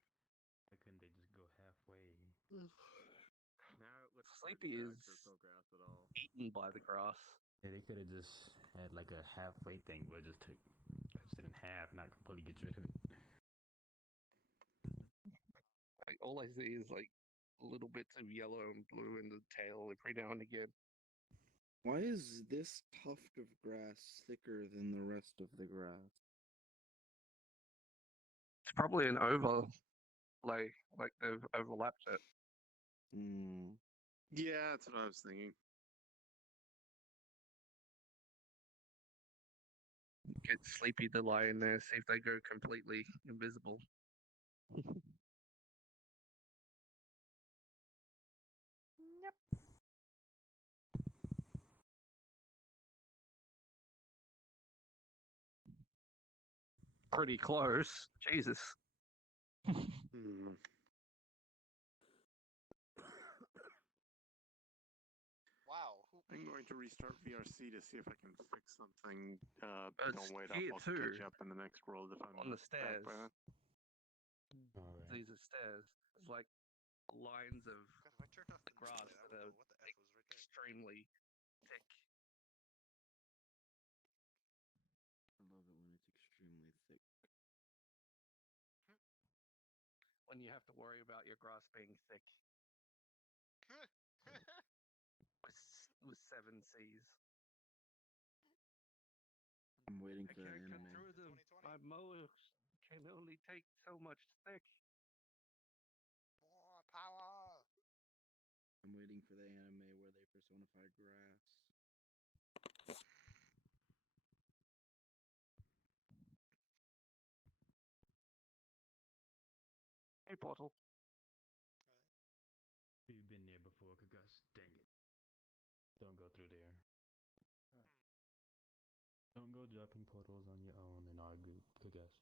Why couldn't they just go halfway? Now it looks Sleepy is no grass at all. eaten by the grass. Yeah, they could have just had like a halfway thing, but just took it in half, not completely get rid of it. Like, all I see is like little bits of yellow and blue in the tail every now and again. Why is this tuft of grass thicker than the rest of the grass? It's probably an overlay, like they've overlapped it. Hmm. Yeah, that's what I was thinking. Get Sleepy to lie in there, see if they go completely invisible. Pretty close. Jesus. Hmm. Wow. I'm going to restart VRC to see if I can fix something. It's Don't wait up. here I'll too, catch up in the next world if I'm on the back stairs. by then. Alright. These are stairs. It's like lines of God, if I turn off the grass display, I that would are know what the F was right there. extremely thick. I love it when it's extremely thick. When you have to worry about your grass being thick. with 7 C's. I'm waiting I for that can't cut anime. through them. My mower can only take so much thick. More power. I'm waiting for the anime where they personify grass. Hey, Portal. You've been there before, Kagus. Dang it. Don't go through there. Don't go dropping portals on your own in our group, Kagus.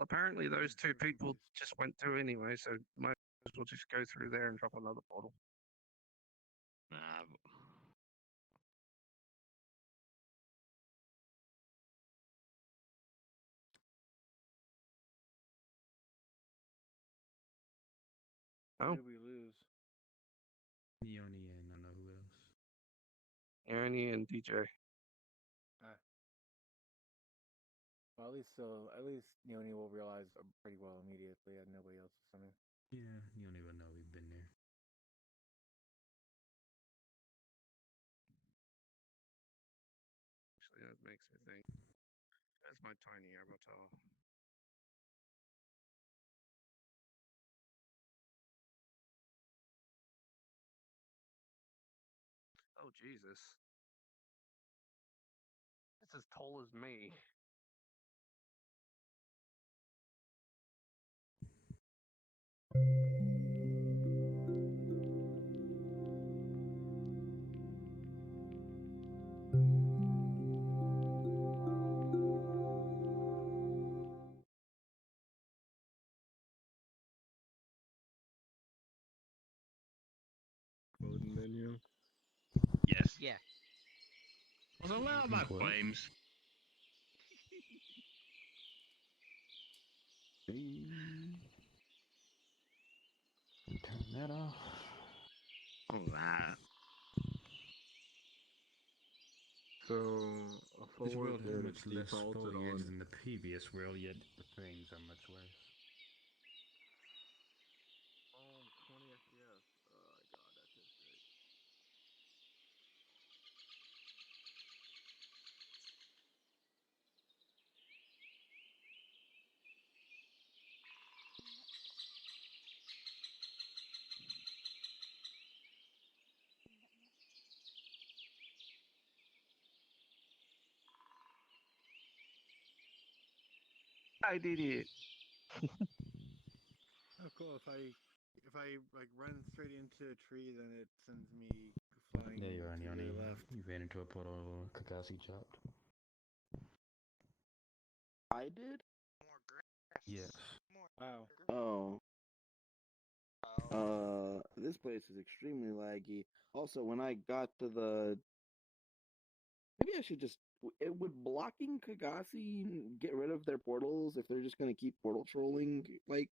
Apparently those two people just went through anyway, so might as well just go through there and drop another portal. Nah. Who did we lose? Neoni and I don't know who else. Ernie and DJ. Well, at least Neoni will realize pretty well immediately that nobody else is coming. Yeah, you don't even know we've been there. Actually, that makes me think. There's my tiny avatar. Oh, Jesus. It's as tall as me. Loading menu. Yes. Yeah. Was allowed by flames. Turn that off. Oh, that. So a This forward world has board much is less defaulted foliage on. than the previous world, yet the things are much worse. 20 FPS. Oh god, that's just great. I did it. Oh, cool. If I like run straight into a tree, then it sends me flying There you are, to Neoni. the left. You ran into a portal. Kakashi chopped. I did? Yes. Wow. This place is extremely laggy. Also, when I got to the, maybe I should just. Would blocking Kagasi get rid of their portals if they're just gonna keep portal trolling like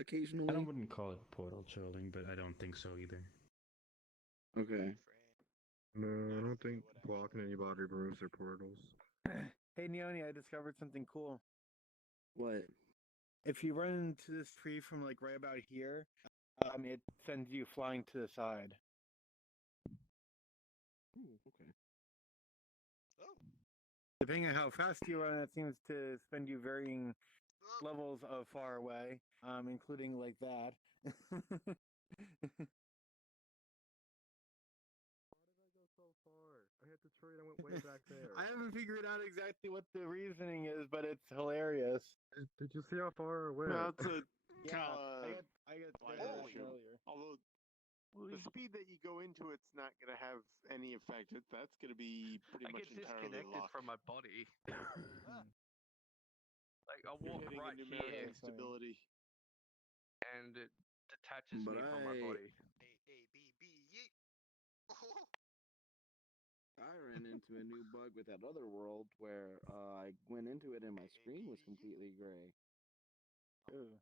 occasionally? I wouldn't call it portal trolling, but I don't think so either. Okay. No, I don't think blocking anybody removes their portals. Hey Neoni, I discovered something cool. What? If you run into this tree from like right about here, it sends you flying to the side. Okay. Depending on how fast you run, it seems to send you varying levels of far away, including like that. I hit the tree and I went way back there. I haven't figured out exactly what the reasoning is, but it's hilarious. Did you see how far away? No, it's a Yeah, kind I got of that issue. earlier. Although the speed that you go into it's not going to have any effect. That's going to be pretty I much get entirely disconnected luck. from my body. Like I You're walk hitting right a numeric here, instability. and it detaches But me from my body. I ran into a new bug with that other world where I went into it and my screen was completely gray. Ooh.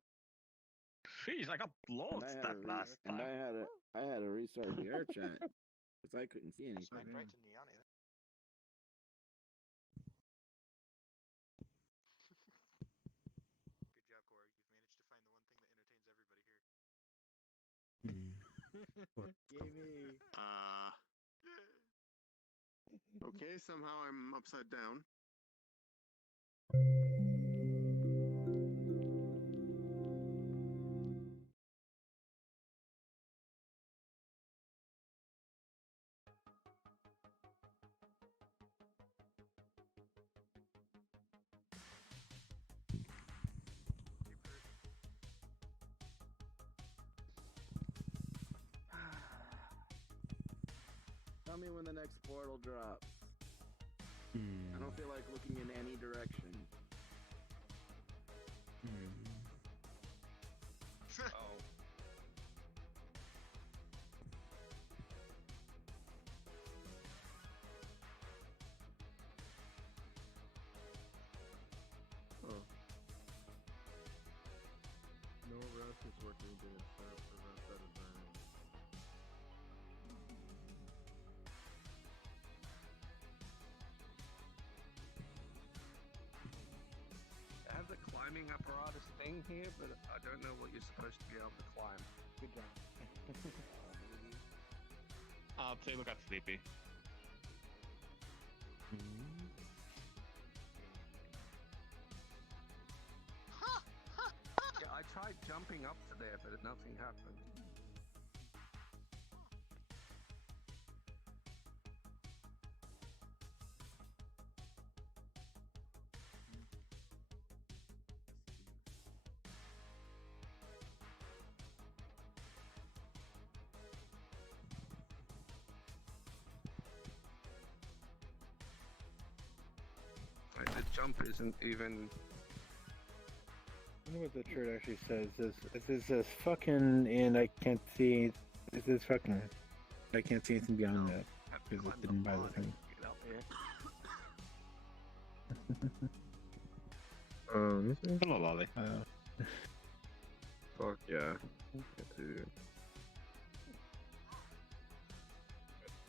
Jeez, I got lost that last time. I had to restart VR chat because I couldn't see anything. Smacked right to Neoni there. Good job, Corey. You've managed to find the one thing that entertains everybody here. Yay me. Okay, somehow I'm upside down. Tell me when the next portal drops. I don't feel like looking in any direction. Oh. Oh. No rest is working to prevent that advantage. It has a climbing apparatus thing here, but I don't know what you're supposed to be able to climb. Good job. They got sleepy. Yeah, I tried jumping up to there, but nothing happened. Like, the jump isn't even. I wonder what the chart actually says. It says fucking, and I can't see. It says fucking. I can't see anything beyond that because it didn't buy the thing. Get up here. Hello, Lolly. Fuck yeah. Get to.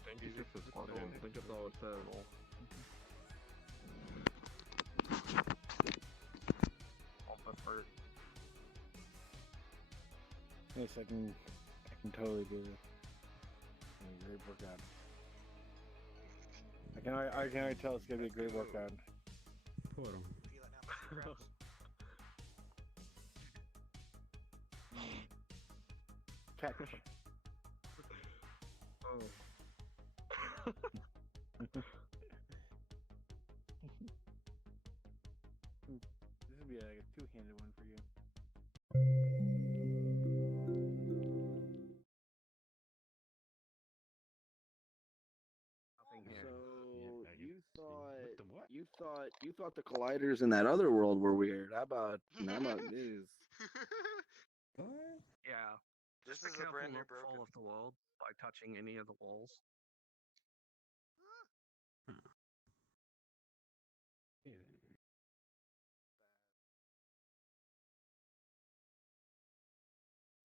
Thank you for this one. I think that's all it says. Effort. Yes, I can totally do this. Great workout. I can already tell it's gonna be a great workout. Portal. Catch. Oh. This would be a you thought the colliders in that other world were weird. How about this? Yeah. This Just be is a careful brand new not to fall broken. off the wall by touching any of the walls.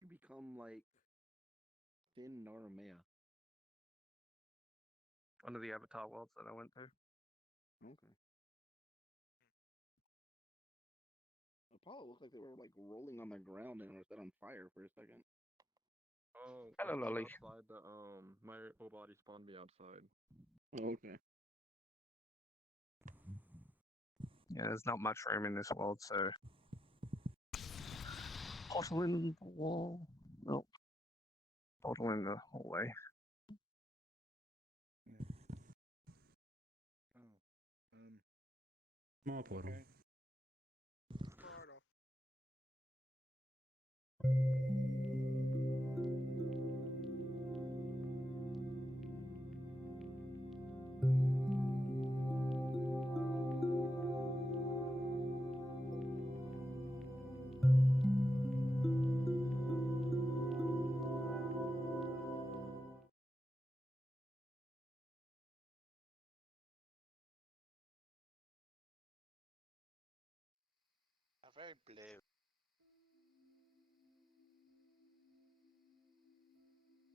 You become like thin Naramea. One of the Avatar worlds that I went to. Okay. Apollo looked like they were like rolling on the ground and were set on fire for a second. Oh, Hello, I spawned Lolly. outside the my whole body spawned me outside. Okay. Yeah, there's not much room in this world, so portal in the wall. Well, portal in the hallway. Small portal. Okay. Very blue.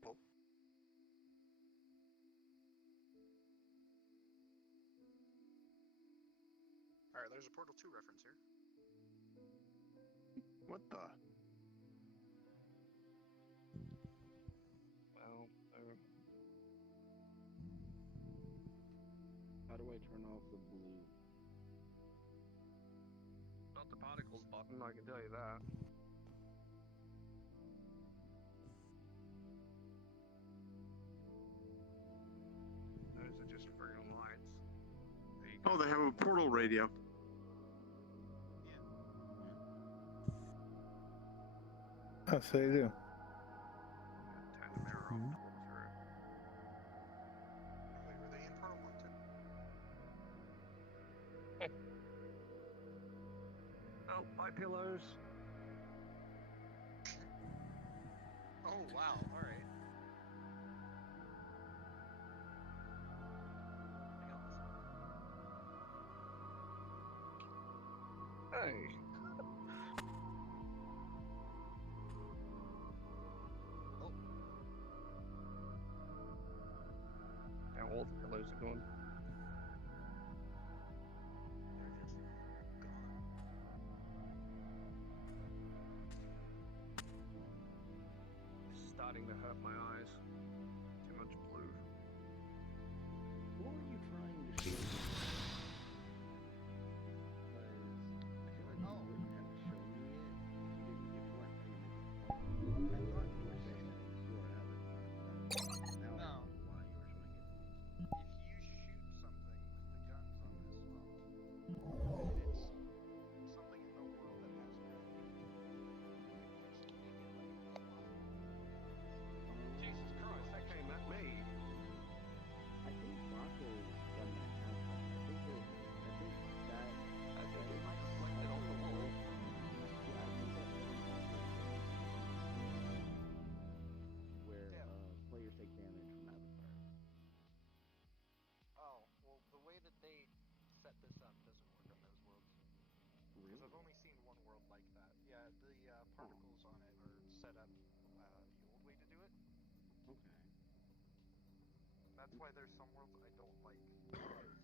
Oh. Alright, there's a Portal 2 reference here. What the? Well, How do I turn off the blue? not the particles button, I can tell you that. Those are just friggin' lights. There you Oh, go. they have a portal radio. Oh, so they do. Turn the mirror off to walk through. Wait, were they in Portal 1 too? Oh, my pillows. Oh, wow, alright. Hey. Oh. Now all the pillows are gone. It's starting to hurt my eyes. Too much blue. Who are you trying to show me? I feel like you wouldn't have shown me it if you weren't trying to make it fun. I thought you were saying that it was your avatar. Now I No. don't know why you were showing it to me. If you shoot something with the guns on this phone, and it's something in the world that has gravity, you can just make it like fly. Jesus Christ, That came at me. I think Baka's done that has that. I think that I think it might deflect it off the wall. Yeah, I think that's where players take damage from avatars. Oh, well, the way that they set this up doesn't work on those worlds. Because I've only seen one world like that. Yeah, the particles on it are set up the old way to do it. Okay. That's why there's some worlds I don't like, because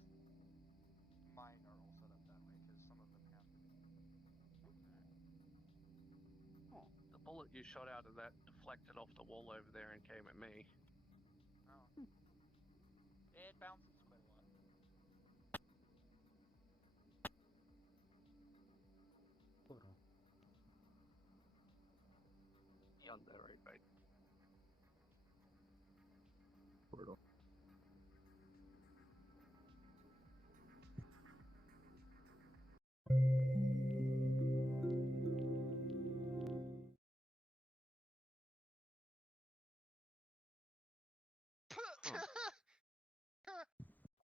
mine are all set up that way, because some of them have to be. Okay. Oh. The bullet you shot out of that deflected off the wall over there and came at me. Oh. It bounces quite a lot. Portal. Yonder, right? Portal.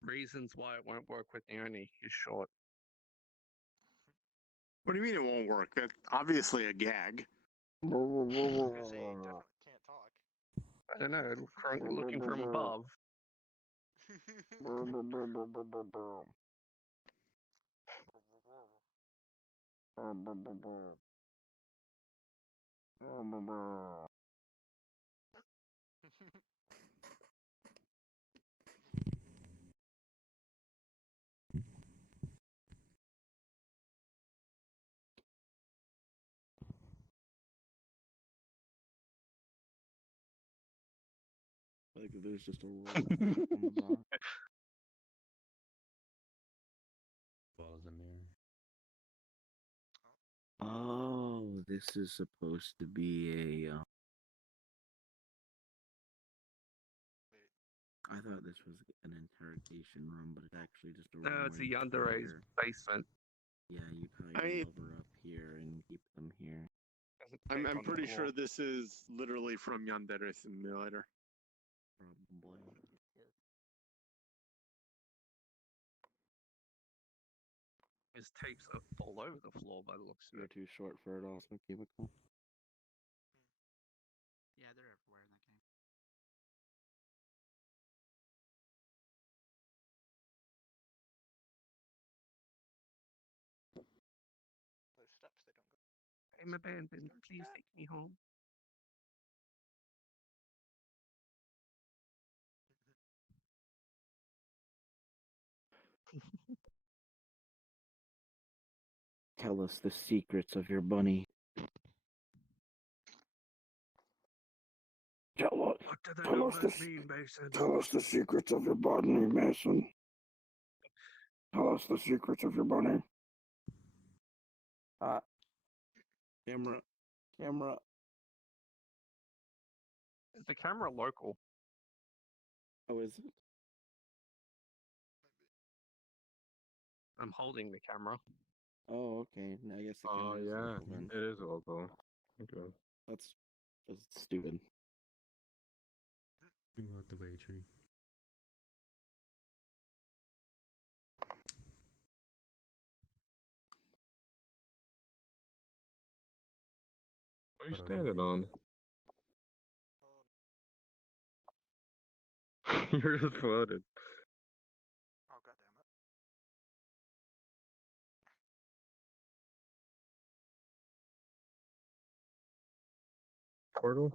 reasons why it won't work with Naomi is short. What do you mean it won't work? That's obviously a gag. I was gonna say, he definitely can't talk. I don't know, looking from above. Like there's just a roll on the box. Balls in there. Oh, this is supposed to be a. I thought this was an interrogation room, but it's actually just a room. No, it's where a you yandere's basement. Yeah, you tie your lover up here and keep them here. I'm pretty sure this is literally from Yandere Simulator. Probably. His tapes are all over the floor by the looks of You're it. too short for it, also cubicle. Yeah, they're everywhere in that game. Those steps, they don't go. I'm abandoned. Please take me home. Tell us the secrets of your bunny. Tell What do the tell us numbers the mean, Mason? Tell us the secrets of your body, Mason. Tell us the secrets of your body. Camera. Is the camera local? Oh, is it? I'm holding the camera. Oh, okay. I guess the Oh camera is yeah, local then. it is local. Okay. That's stupid. Move out the way, tree. What are you standing on? You're just floated. Oh, goddammit. Portal?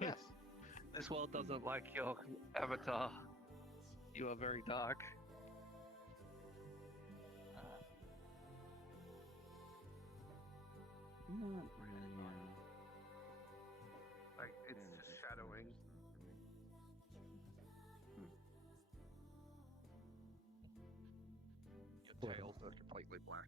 Yes. This world doesn't like your avatar. You are very dark. Not really. Like, it's just shadowing. Your tails are completely black.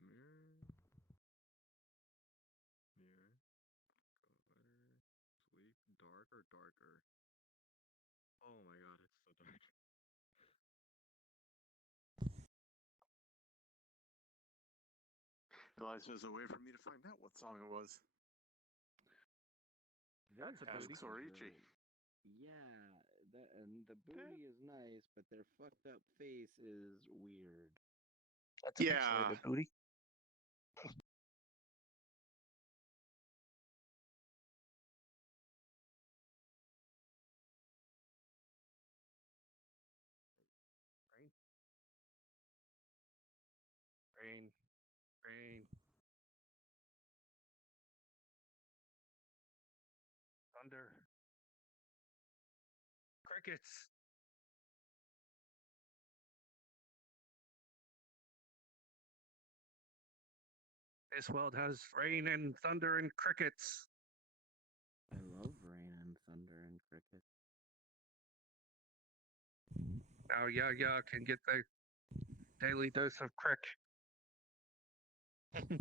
Mirror. Mirror. Sleep. Darker, darker. Oh my god, it's so dark. Eliza was a way for me to find out what song it was. That's Ask Sorichi. Yeah, and the booty is nice, but their fucked up face is weird. That's Yeah. eventually the booty. Rain. Rain. Thunder. Crickets. This world has rain and thunder and crickets. I love rain and thunder and crickets. Now Ya can get the daily dose of crick. I'm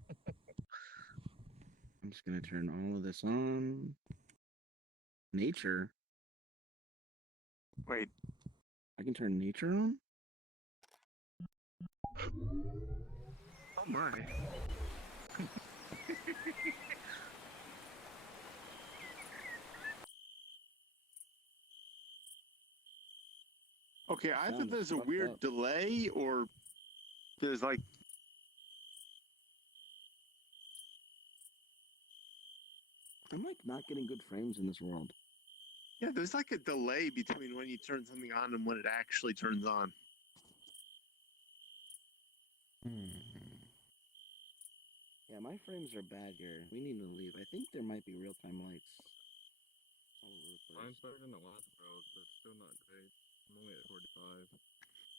just gonna turn all of this on. Nature. Wait. I can turn nature on? Oh my. Okay, I thought Sound there's a fucked weird up. delay, or there's like. I'm like not getting good frames in this world. Yeah, there's like a delay between when you turn something on and when it actually turns on. Yeah, my frames are bad here. We need to leave. I think there might be real-time lights all over the place. Mine's better than the last world, but still not great. I'm only at 45.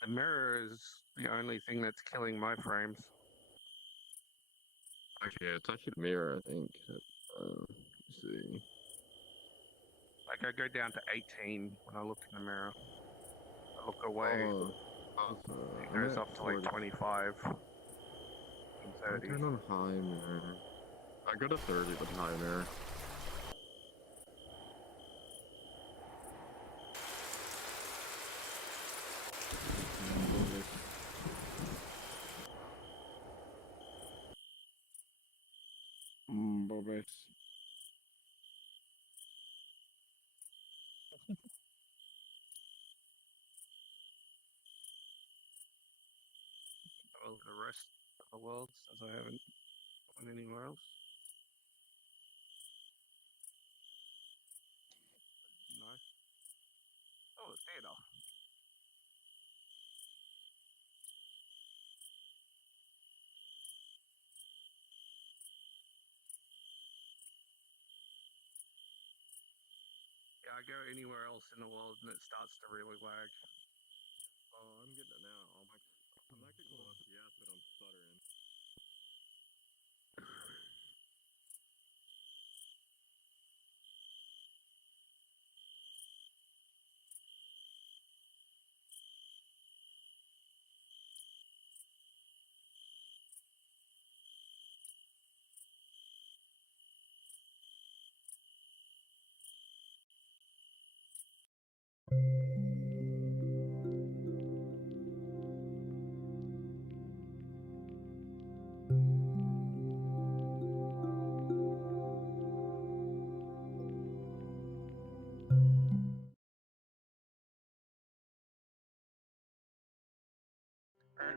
The mirror is the only thing that's killing my frames. Actually, yeah, it's actually the mirror, I think. Let's see. Like I go down to 18 when I look in the mirror. I look away. It goes up to like 25 and I 30. turn on high mirror. I go to 30 with high mirror. Bobus. Well, the rest of the world, since I haven't gone anywhere else. Nice. Oh, the theater. Yeah, I go anywhere else in the world and it starts to really lag. Oh, I'm getting it now. I'm not getting low FPS, but I'm stuttering.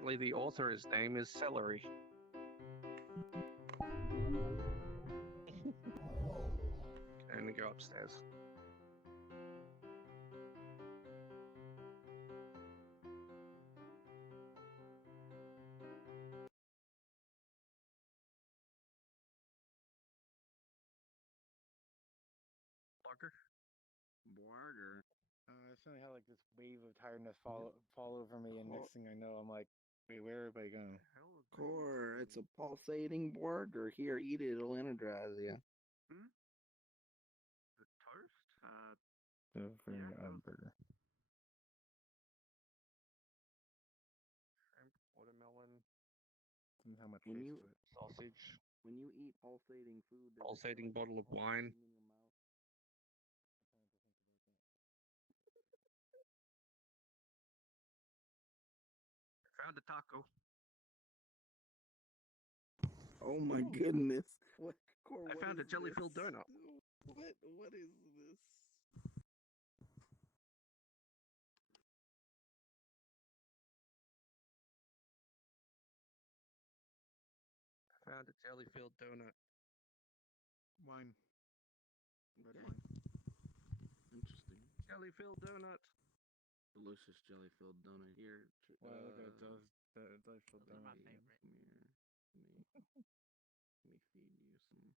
apparently the author's name is Celery. And we go upstairs. Barger. I suddenly had like this wave of tiredness fall over me, and next thing I know, I'm like, wait, where everybody going? Core, it's a pulsating burger. Here, eat it. It'll energize you. Hmm? The toast? Burger. Shrimp, watermelon, Doesn't have much When taste you to it. sausage, when you eat pulsating food, does it feel pulsating like bottle it's of wine. pulsating in your mouth? Found a taco. Oh my goodness! What? Core, I what found a is jelly-filled this? donut. What is this? I found a jelly-filled donut. Wine. Red wine. Interesting. Jelly-filled donut. Delicious jelly-filled donut here. Wow, look at those delightful Those are my donuts. favorite. Come here. Let me feed you some of this.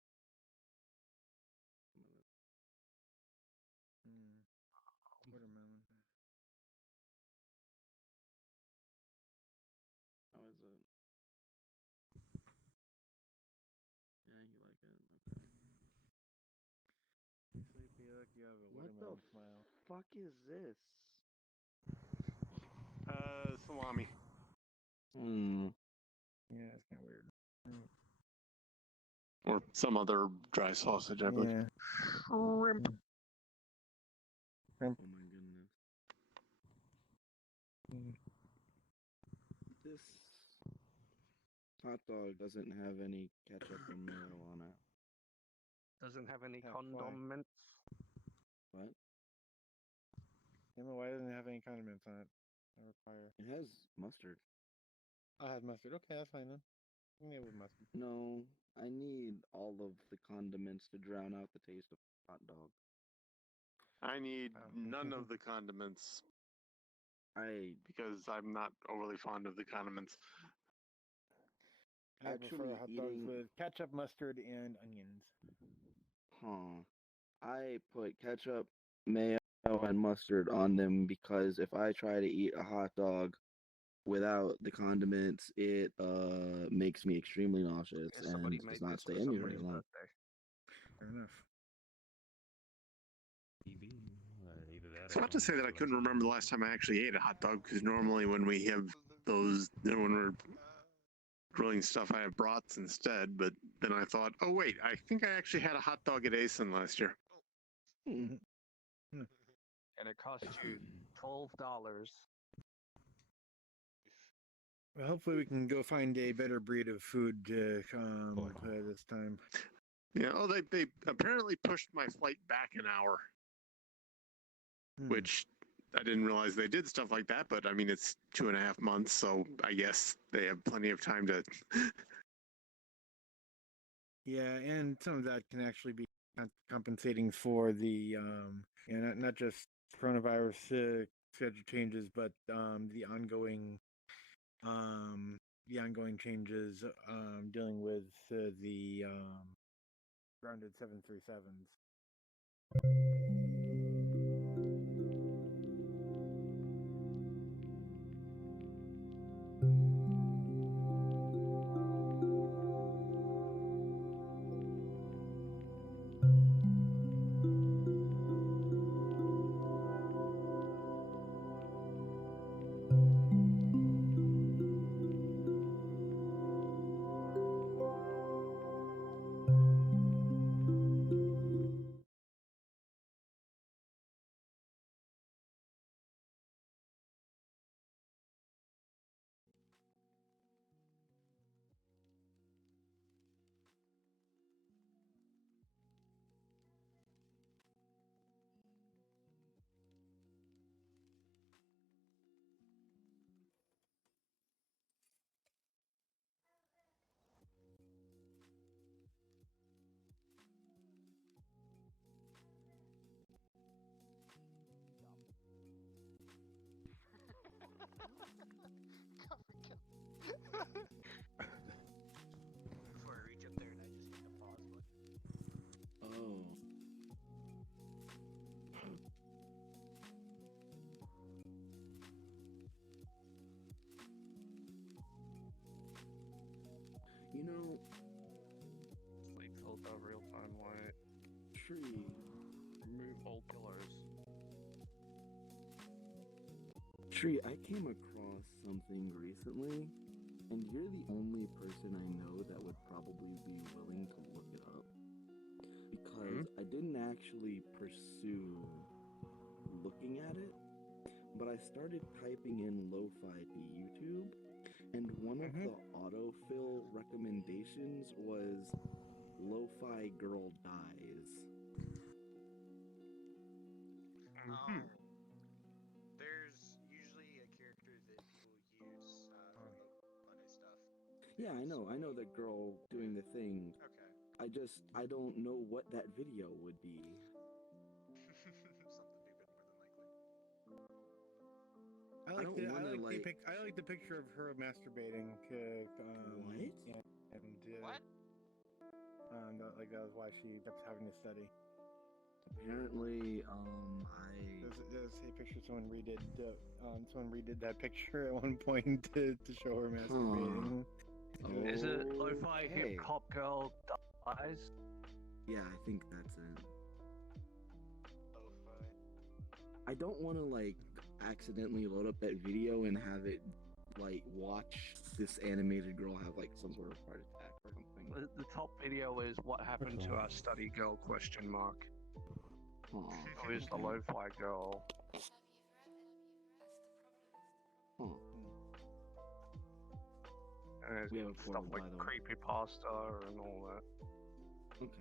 Watermelon. How is it? Yeah, you like it? Okay. Sleepy, look, you have a What the watermelon smile. fuck is this? Salami. Yeah, it's kind of weird. Or some other dry sausage, I believe. Yeah. Shrimp. Oh my goodness. This hot dog doesn't have any ketchup or mayo on it. Doesn't have any Yeah, why? condiments. What? Damn it, why doesn't it have any condiments on it? I require. It has mustard. I have mustard. Okay, that's fine then. You can have with mustard. No, I need all of the condiments to drown out the taste of hot dog. I need none of the condiments because I'm not overly fond of the condiments. I prefer hot dogs with ketchup, mustard, and onions. I put ketchup, mayo, and mustard on them because if I try to eat a hot dog without the condiments, it makes me extremely nauseous Guess somebody and made does not this stay for in me very somebody's long. birthday. Fair enough. TV. Either that I was about to say that I couldn't remember the last time I actually ate a hot dog because normally when we have those, when we're grilling stuff, I have brats instead. But then I thought, oh wait, I think I actually had a hot dog at Asen last year. And it cost you $12. Well, hopefully we can go find a better breed of food this time. Yeah. Oh, they apparently pushed my flight back an hour, which I didn't realize they did stuff like that. But I mean, it's 2.5 months, so I guess they have plenty of time to. Yeah, and some of that can actually be compensating for the not just coronavirus schedule changes, but the ongoing changes dealing with the grounded 737s. real-time light. Tree. Remove all pillars. Tree, I came across something recently, and you're the only person I know that would probably be willing to look it up. Because I didn't actually pursue looking at it, but I started typing in lo-fi to YouTube, and one of the autofill recommendations was lo-fi girl dies. Oh. There's usually a character that people use for lo-fi stuff. Yeah, I know the girl doing the thing. Okay. I don't know what that video would be. Something stupid, more than likely. I like the picture of her masturbating. What? Yeah, and What? That was why she kept having to study. Apparently, There's a picture someone redid that picture at one point to show her masturbating. Is it lo-fi hip hop girl dies? Yeah, I think that's it. I don't want to accidentally load up that video and have it watch this animated girl have some sort of heart attack or something. The top video is what happened to our study girl ? Who is the lo-fi girl? And there's We have a stuff portal, like by the way. creepypasta and all that. Okay.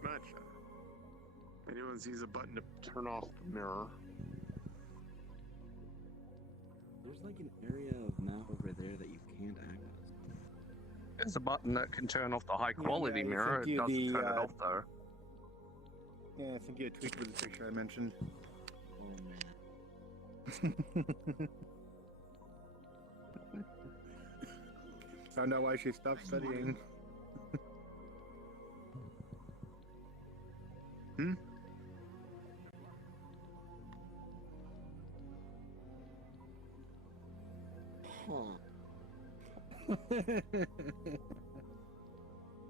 Much. If anyone sees a button to turn off the mirror. There's an area of map over there that you can't access. There's a button that can turn off the high quality I mirror. sent It you doesn't turn it the, off though. Yeah, I think you had a tweet with the picture I mentioned. Oh man. Found out why she stopped studying.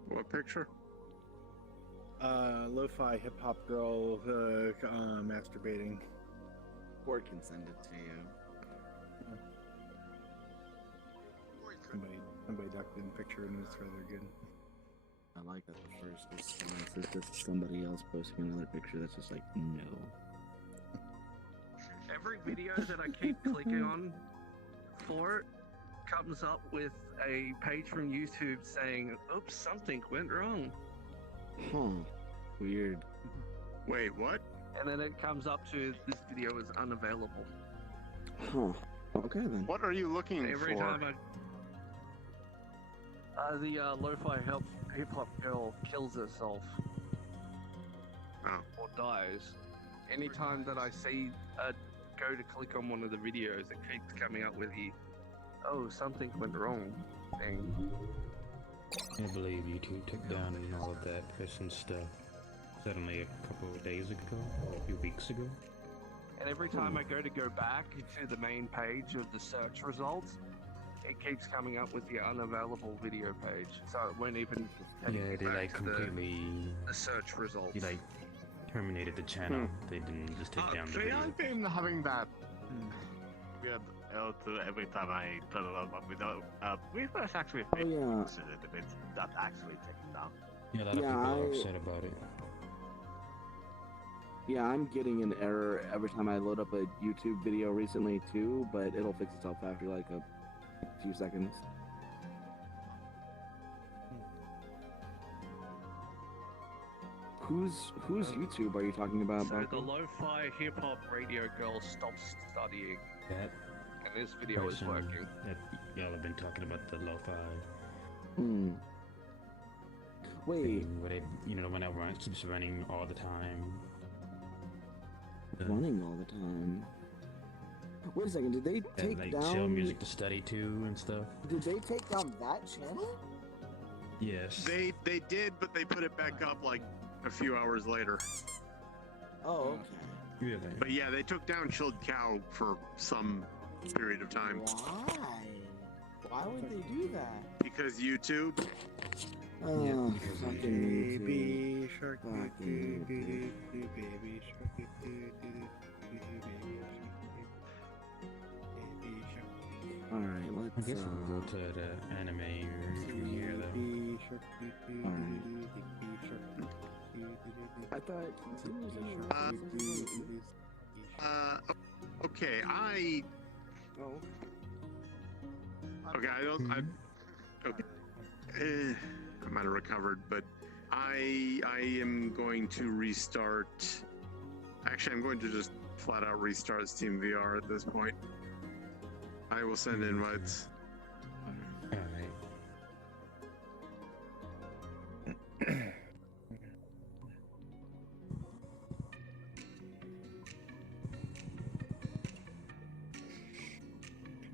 What picture? Lo-fi hip-hop girl masturbating. Or can send it to you. Somebody ducked in the picture and it's rather good. I like that the first response is just somebody else posting another picture that's just no. Every video that I keep clicking on for it comes up with a page from YouTube saying, oops, something went wrong. Huh. Weird. Wait, what? And then it comes up to this video is unavailable. Huh. Okay then. What are you looking Every for? time the lo-fi hip hop girl kills herself or dies. Anytime that I see go to click on one of the videos, it keeps coming up with the "oh, something went wrong" thing. I believe YouTube took down all of that person stuff suddenly a couple of days ago, or a few weeks ago. And every time I go back to the main page of the search results, it keeps coming up with the unavailable video page, so it won't even take Yeah, me they back to completely the search results. they terminated the channel. They didn't just take down the See, video. I've been having that weird error too every time I turn it on, but without we first actually fixed it a bit, not actually taken down. Yeah, a lot of people are upset about it. Yeah, I'm getting an error every time I load up a YouTube video recently too, but it'll fix itself after like a few seconds. Whose YouTube are you talking about, So the Bucky? lo-fi hip-hop radio girl stops studying, That and this video is person working. that y'all have been talking about the lo-fi Hmm. Wait. thing, where they, the one that keeps running all the time. Running all the time. Wait a second, did they That, take like, down... chill music to study to and stuff. Did they take down that channel? Yes. They did, but they put it back up like a few hours later. Oh, okay. Really? But yeah, they took down Chilled Cow for some period of time. Why? Why would they do that? Because YouTube. Oh, fucking Baby shark, Fucking baby shark, baby shark. Alright, I let's, guess we'll go to the anime from here, though. I thought Okay, okay, okay. I might have recovered, but I am going to restart. Actually, I'm going to just flat out restart Steam VR at this point. I will send invites. Alright.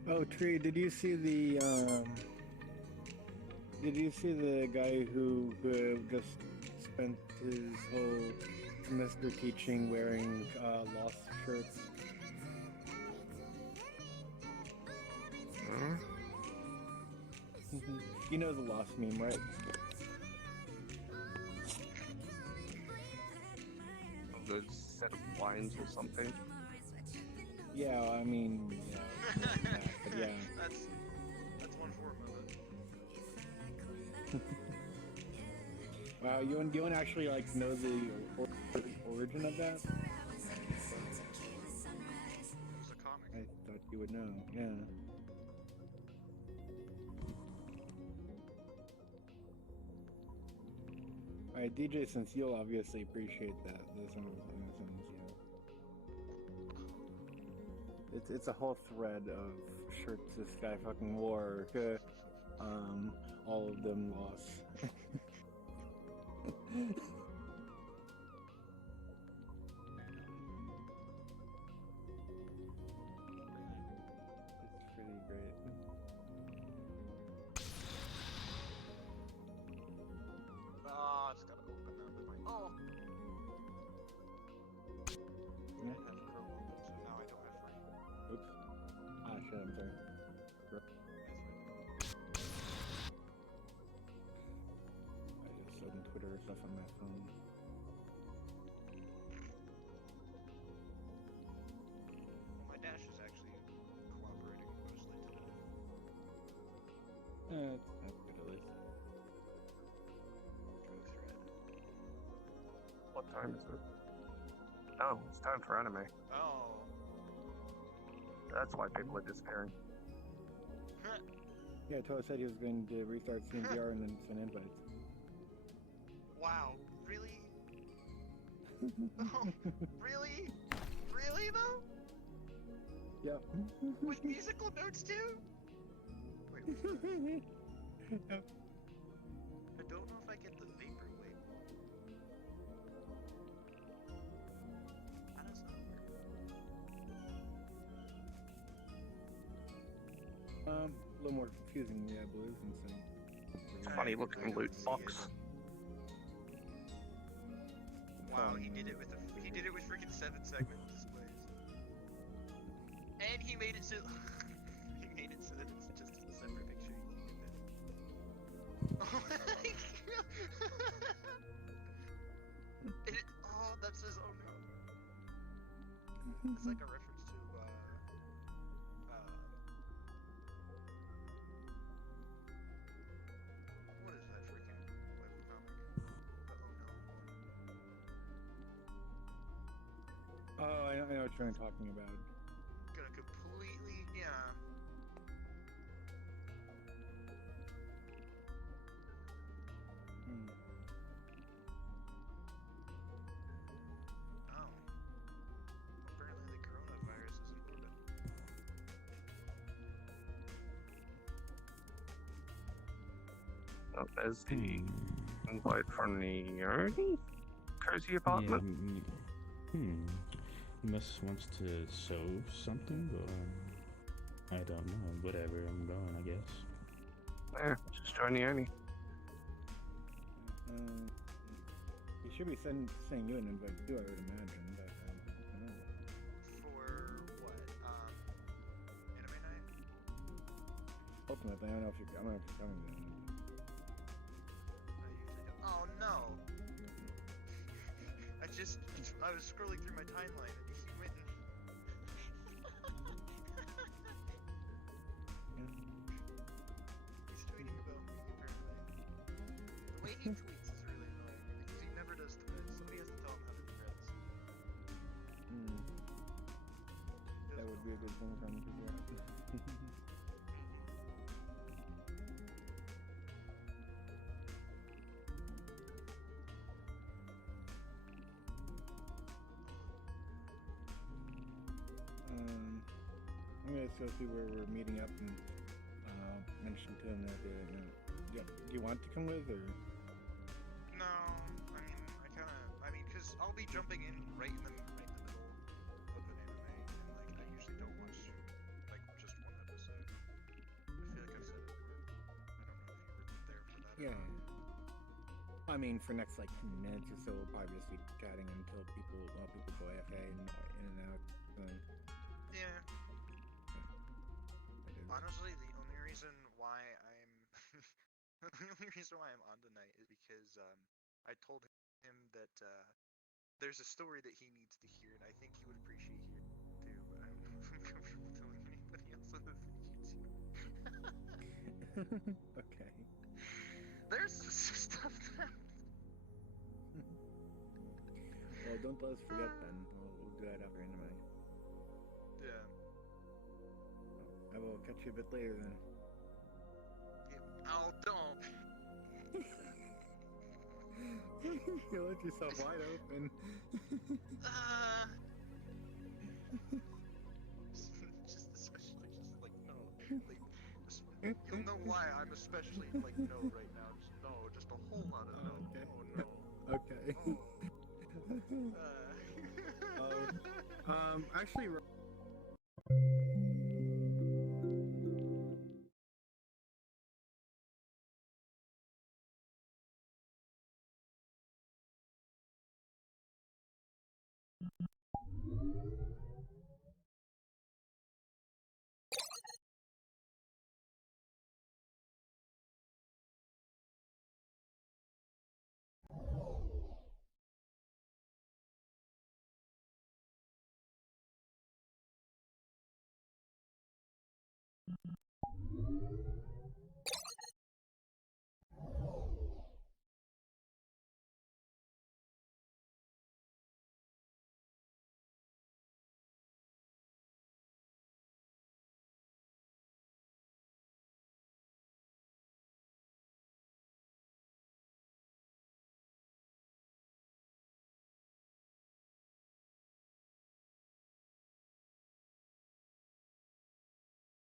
Oh, Tree, did you see the guy who just spent his whole semester teaching wearing Lost shirts? You know the Lost meme, right? The set of lines or something. Yeah, I mean, but yeah. That's one form of it. Wow, you don't actually like know the origin of that? It was a comic. I thought you would know. Yeah. Alright, DJ, since you'll obviously appreciate that, it's a whole thread of shirts this guy fucking wore. All of them lost. It's pretty great. Ah, I just gotta open that with my. Oh! I have Chrome open, so now I don't have free. Oops. Ah, shit, I'm sorry. I just opened Twitter or stuff on my phone. My dash is actually cooperating mostly today. That's good at least. What time is it? Oh, it's time for anime. Oh. That's why people are disappearing. Yeah, Toa said he was going to restart CMVR and then send invites. Wow, really? Oh, really? Really though? Yeah. With musical notes too? Wait, what's that? Yep. I don't know if I get the vaporwave. How does that work? A little more confusing, yeah, I believe, and so. Funny looking loot box. Wow, he did it with freaking 7-segment displays. And he made it so he made it so that it's just a separate picture. You can get that. Oh my god! Oh, that says oh no. It's like a reference to what is that freaking webcomic? The oh no one. know what you're talking about. Gonna completely, yeah. Hmm. Oh. Apparently the coronavirus is in orbit. Oh, there's the invite from the cozy apartment. He must wants to sew something, or I don't know. Whatever, I'm going, I guess. Yeah, just join the Ernie. He should be sending you an invite too, I would imagine. But I don't know. For what? Anime night? Ultimately, I don't know if you're coming then. I usually don't. Oh no! I was scrolling through my timeline and he went and he's tweeting about me apparently. The way he tweets is really annoying because he never does threads. Somebody has to tell him how to do threads. That would be a good thing for him to do. I'm gonna go see where we're meeting up and mention to him that do you want to come with or? No, because I'll be jumping in right in the middle of an anime, and like I usually don't watch like just one episode. I feel like I've said it before. I don't know if you were there for that. Yeah. I mean, for next like 10 minutes or so, we'll probably just be chatting until people go AFA and in and out. Yeah. Honestly, the only reason why I'm on tonight is because I told him that there's a story that he needs to hear, and I think he would appreciate hearing it too. But I don't know if I'm comfortable telling anybody else other than you two. Okay. There's just stuff that. Well, don't let us forget then. We'll do that after anime. Yeah. I will catch you a bit later then. Oh, don't. You let yourself wide open. Just especially, just like no, like you'll know why I'm especially like no right now. Just no, just a whole lot of no. Okay. Oh no. Okay. Actually.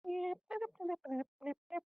Nip, nip.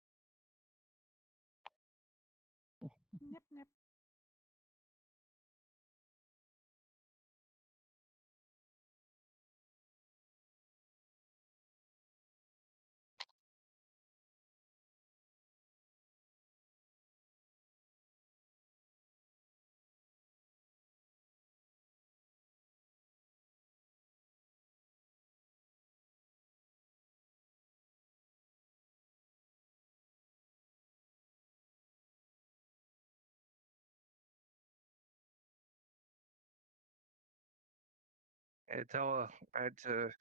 Yeah, tell her I had to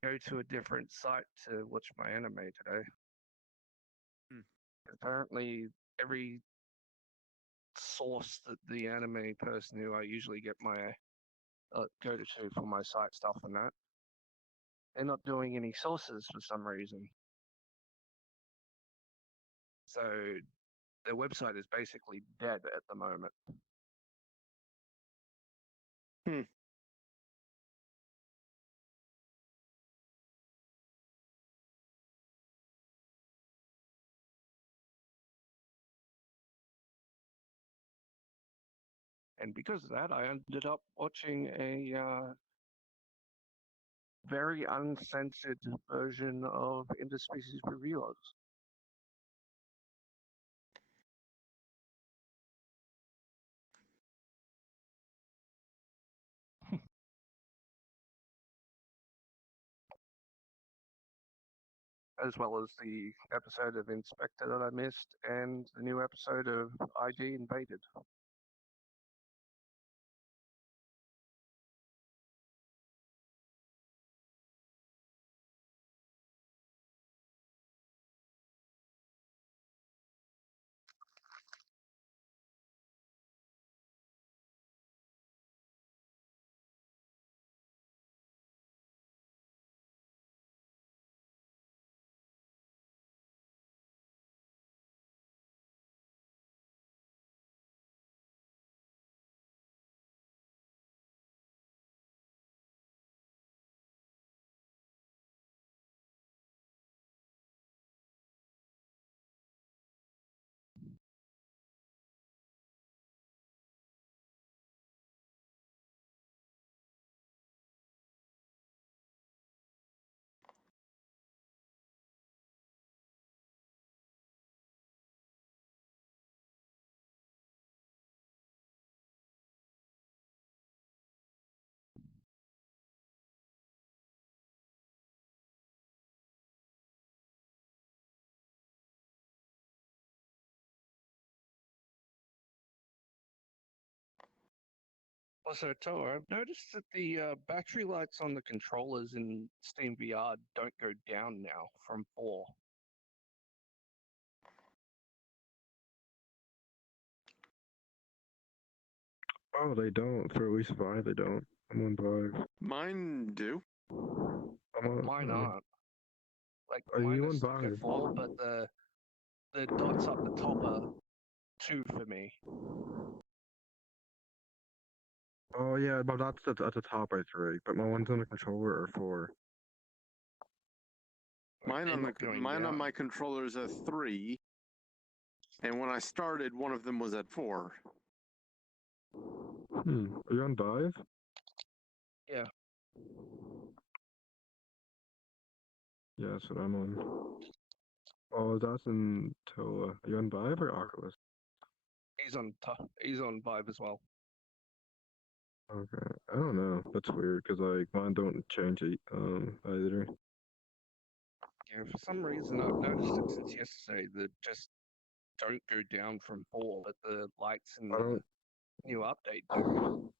go to a different site to watch my anime today. Apparently, every source that the anime person who I usually get my go to for my site stuff and that they're not doing any sources for some reason. So their website is basically dead at the moment. And because of that, I ended up watching a very uncensored version of Interspecies Revealers. As well as the episode of Inspector that I missed and the new episode of IG Invaded. Also, Toa, I've noticed that the battery lights on the controllers in Steam VR don't go down now from 4. Oh, they don't. For at least 5, they don't. I'm on 5. Mine do. I'm on. Mine aren't. Like, Are mine you are on stuck at 5? 4, but the dots up the top are 2 for me. Oh yeah, but that's at the top, I 3. But my ones on the controller are 4. Mine They're on not going down. my controller is at 3, and when I started, one of them was at 4. Are you on 5? Yeah. Yeah, that's what I'm on. Oh, that's in Toa. Are you on 5 or Oculus? He's on Vive as well. Okay, I don't know. That's weird because like mine don't change it either. Yeah, for some reason I've noticed it since yesterday that just don't go down from 4, but the lights in I the don't. new update do.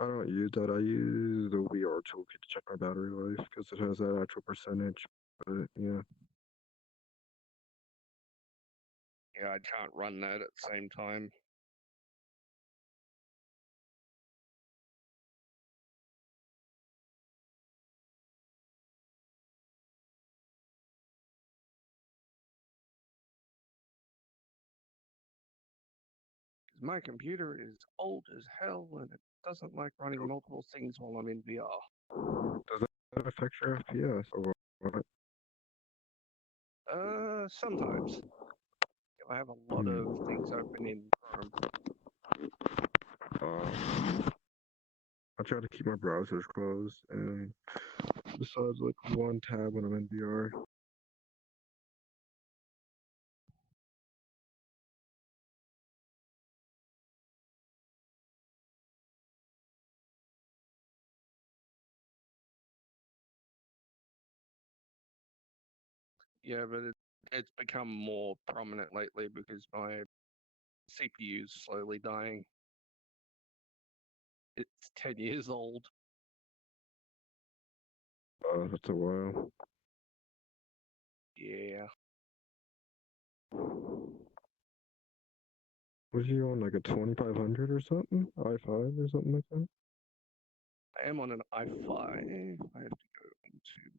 I don't use that. I use the VR toolkit to check my battery life because it has that actual percentage. But yeah. Yeah, I can't run that at the same time. My computer is old as hell and it doesn't like running multiple things while I'm in VR. Does that affect your FPS or what? Sometimes. If I have a lot of things open in Chrome. I try to keep my browsers closed and besides like one tab when I'm in VR. Yeah, but it's become more prominent lately because my CPU is slowly dying. It's 10 years old. That's a while. Yeah. Was you on like a 2500 or something? i5 or something like that? I am on an i5. I have to go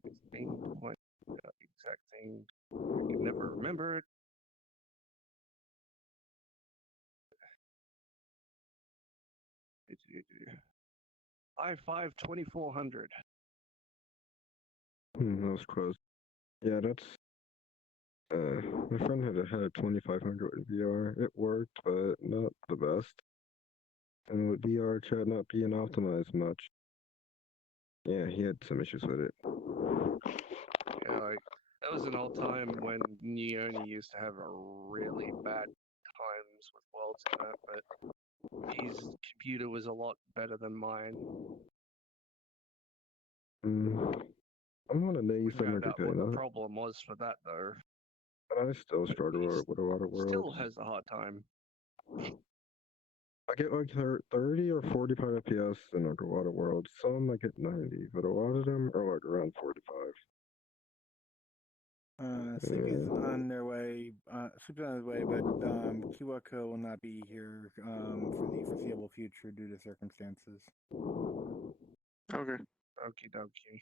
to thing to point out the exact thing. I can never remember it. I5 2400. That was close. Yeah, that's. My friend had a 2500 with VR. It worked, but not the best. And with VR chat not being optimized much, yeah, he had some issues with it. Yeah, like that was an old time when Neoni used to have a really bad times with worlds in it, but his computer was a lot better than mine. I'm on an Found out A700K what the now, problem was for that though. but I still struggle with a lot of Still worlds. has a hard time. I get like 30 or 45 FPS in like a lot of worlds. Some I get 90, but a lot of them are like around 45. Sleepy's on their way. Sleepy's on his way, but Kiwako will not be here for the foreseeable future due to circumstances. Okay. Okie dokie.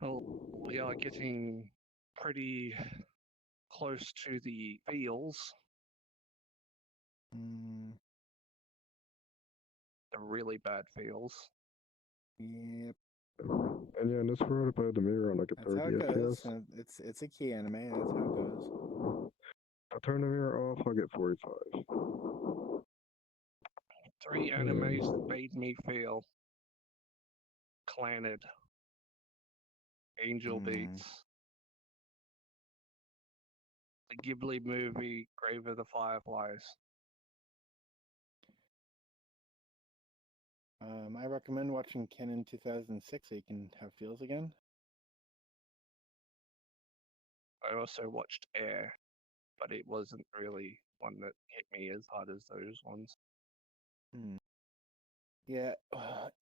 Well, we are getting pretty close to the feels. The really bad feels. Yep. And yeah, in this world, if I had the mirror on like a That's how 30 it goes. FPS, It's a key anime. That's how it goes. I turn the mirror off, I get 45. 3 animes that made me feel Claned, Angel Beats, the Ghibli movie Grave of the Fireflies. I recommend watching Kennen 2006 so you can have feels again. I also watched Air, but it wasn't really one that hit me as hard as those ones. Yeah,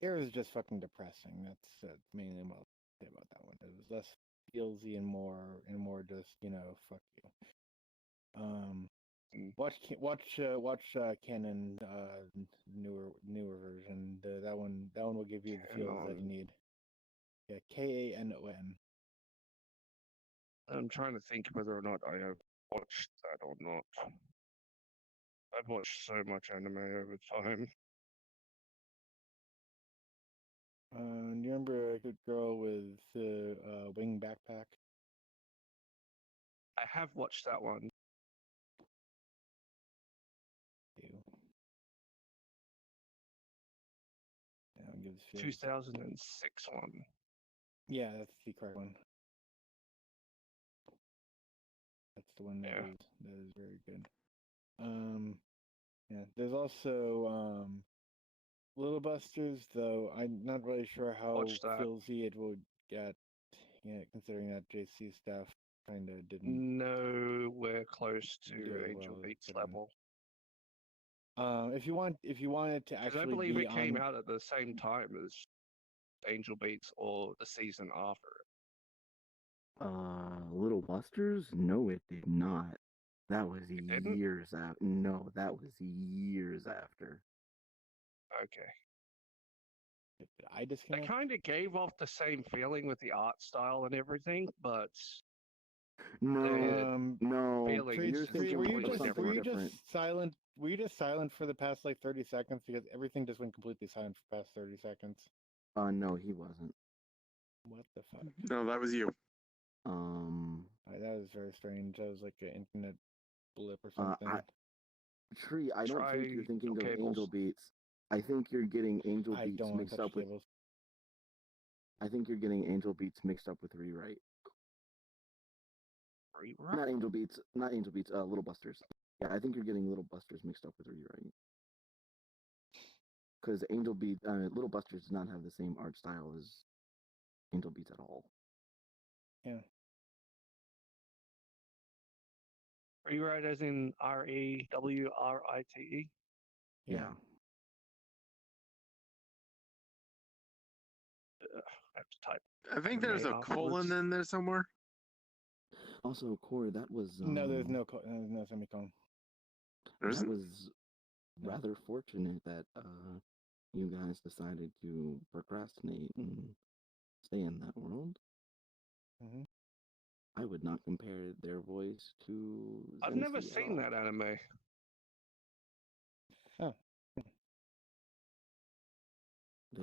Air is just fucking depressing. That's mainly what I'll say about that one. It was less feelsy and more just fuck you. Watch Canon newer version. That one will give you the feels that you need. Yeah, Kanon. I'm trying to think whether or not I have watched that or not. I've watched so much anime over time. Do you remember a good girl with wing backpack? I have watched that one. 2006 one. Yeah, that's the correct one. That's the one that is very good. Yeah. There's also Little Busters, though I'm not really sure how feelsy it would get. Yeah, considering that JC stuff kind of didn't. Nowhere close to Angel Beats level. If you wanted to actually, I believe it came out at the same time as Angel Beats or the season after it. Little Busters? No, it did not. That was years after. No, that was years after. Okay. Did I disconnect? It kind of gave off the same feeling with the art style and everything, but no. You're thinking were you just silent? Were you just silent for the past like 30 seconds because everything just went completely silent for the past 30 seconds? No, he wasn't. What the fuck? No, that was you. That was very strange. That was like an internet blip or something. Tree, I don't think you're thinking of Angel Beats. I think you're getting Angel Beats mixed up with. I think you're getting Angel Beats mixed up with Rewrite. Not Angel Beats. Little Busters. Yeah, I think you're getting Little Busters mixed up with Rewrite. Because Little Busters does not have the same art style as Angel Beats at all. Yeah. Rewrite as in REWRITE? Yeah. I have to type. I think there's a colon in there somewhere. Also, Corey, that was no, there's no semicolon. That was rather fortunate that you guys decided to procrastinate and stay in that world, Mm-hmm. I would not compare their voice to I've never Zensi at seen all. that anime. Oh.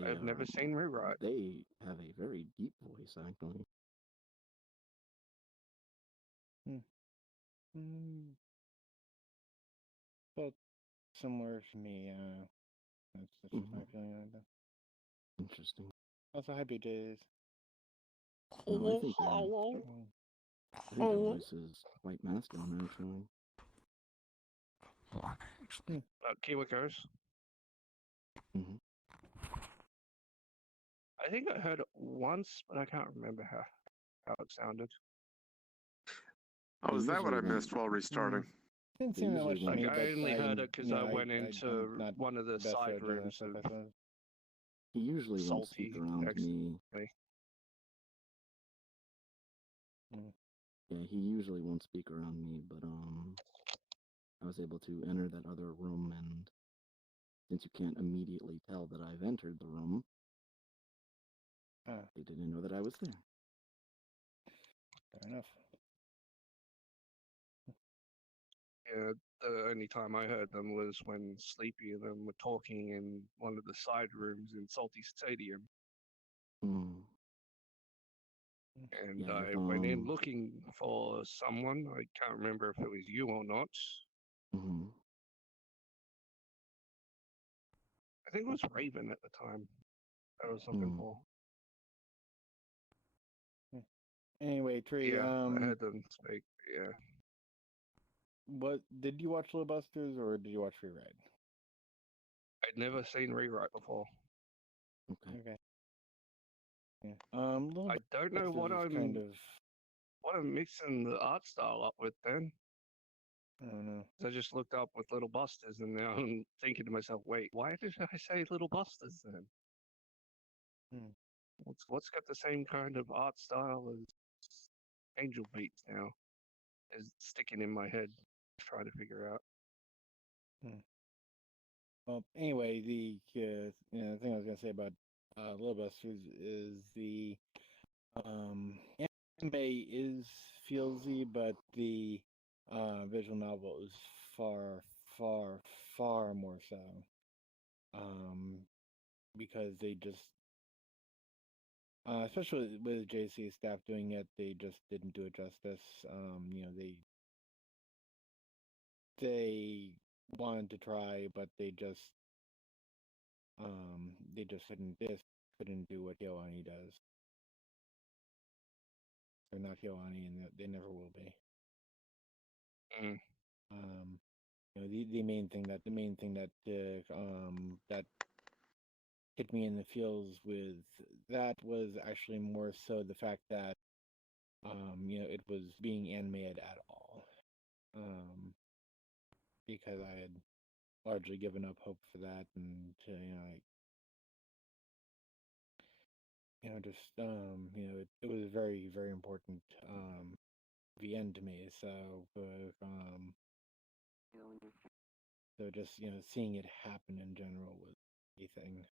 I've never seen Rewrite. They have a very deep voice, actually. But similar to me, that's just my feeling on that. Interesting. Also, happy days. No, I think their voice is quite masculine, actually. Kiwiko's. Mm-hmm. I think I heard it once, but I can't remember how it sounded. Oh, is that what I missed while restarting? Didn't seem that much to me, I but only heard it because you know, I went I'm into not one of the best side at doing that rooms stuff, of I suppose. He usually won't Salty speak around me. Yeah, he usually won't speak around me, but I was able to enter that other room, and since you can't immediately tell that I've entered the room, they didn't know that I was there. Fair enough. Yeah, the only time I heard them was when Sleepy and them were talking in one of the side rooms in Salty Stadium. And Yeah, I went in looking for someone. I can't remember if it was you or not. Mm-hmm. I think it was Raven at the time. I was looking for. Anyway, Tree, Yeah, I heard them speak. Yeah. What did you watch Little Busters or did you watch Rewrite? I'd never seen Rewrite before. Okay. Yeah. Little I don't know what Busters I'm is kind of. what I'm mixing the art style up with then. I don't know. I just looked up with Little Busters and now I'm thinking to myself, wait, why did I say Little Busters then? What's got the same kind of art style as Angel Beats now? Is sticking in my head, trying to figure out. Well, anyway, the thing I was gonna say about Little Busters is the anime feelsy, but the visual novel is far, far, far more so. Because they just, especially with JC staff doing it, they just didn't do it justice. They wanted to try, but they just couldn't do what Hyoani does. They're not Hyoani, and they never will be. The main thing that that hit me in the feels with that was actually more so the fact that it was being animated at all. Because I had largely given up hope for that, and it was very, very important the end to me. So just seeing it happen in general was a thing.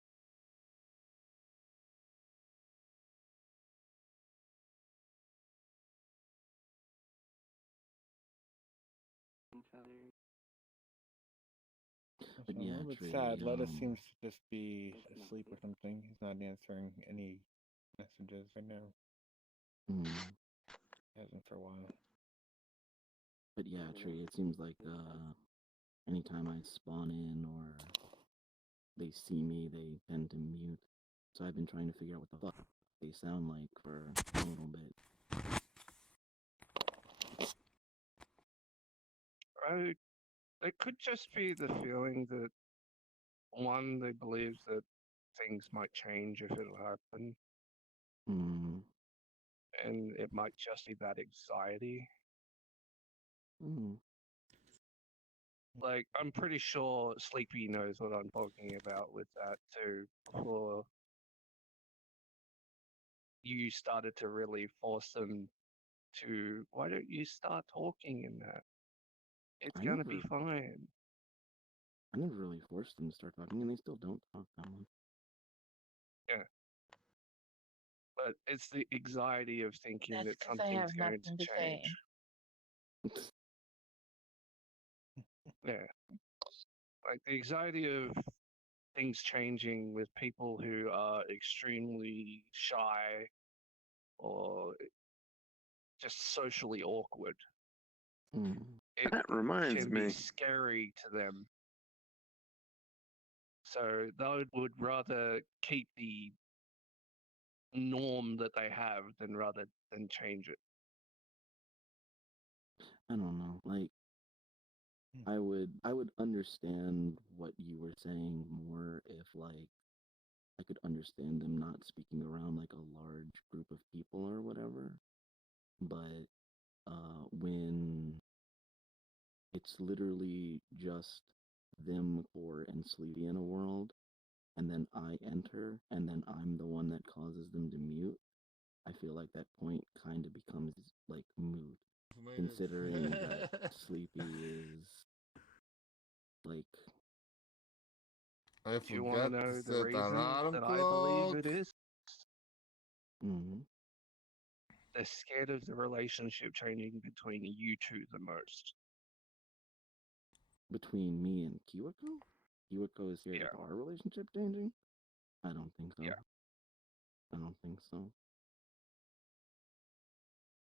But I'm yeah, a little bit Trey, sad. Lettuce seems to just be asleep or something. He's not answering any messages right now. He hasn't for a while. But yeah, Tree, it seems like anytime I spawn in or they see me, they tend to mute. So I've been trying to figure out what the fuck they sound like for a little bit. It could just be the feeling that one, they believe that things might change if it'll happen. And it might just be that anxiety. Like, I'm pretty sure Sleepy knows what I'm talking about with that too. Before you started to really force them to, why don't you start talking in that? It's gonna be fine. I never really forced them to start talking, and they still don't talk that much. Yeah. But it's the anxiety of thinking That's that 'cause I something's have going to nothing to say. change. Yeah. Like the anxiety of things changing with people who are extremely shy or just socially awkward. It That reminds can be me. scary to them. So they would rather keep the norm that they have rather than change it. I don't know. Like, I would understand what you were saying more if like I could understand them not speaking around like a large group of people or whatever. But when it's literally just them, Core, and Sleepy in a world, and then I enter, and then I'm the one that causes them to mute, I feel like that point kind of becomes like moot, considering that Sleepy is like. I Do you want to forgot to know the set the reason alarm that I believe clock. it is? Mm-hmm. They're scared of the relationship changing between you two the most. Between me and Kiwako? Kiwako is scared of our relationship changing? I don't think so. Yeah. I don't think so.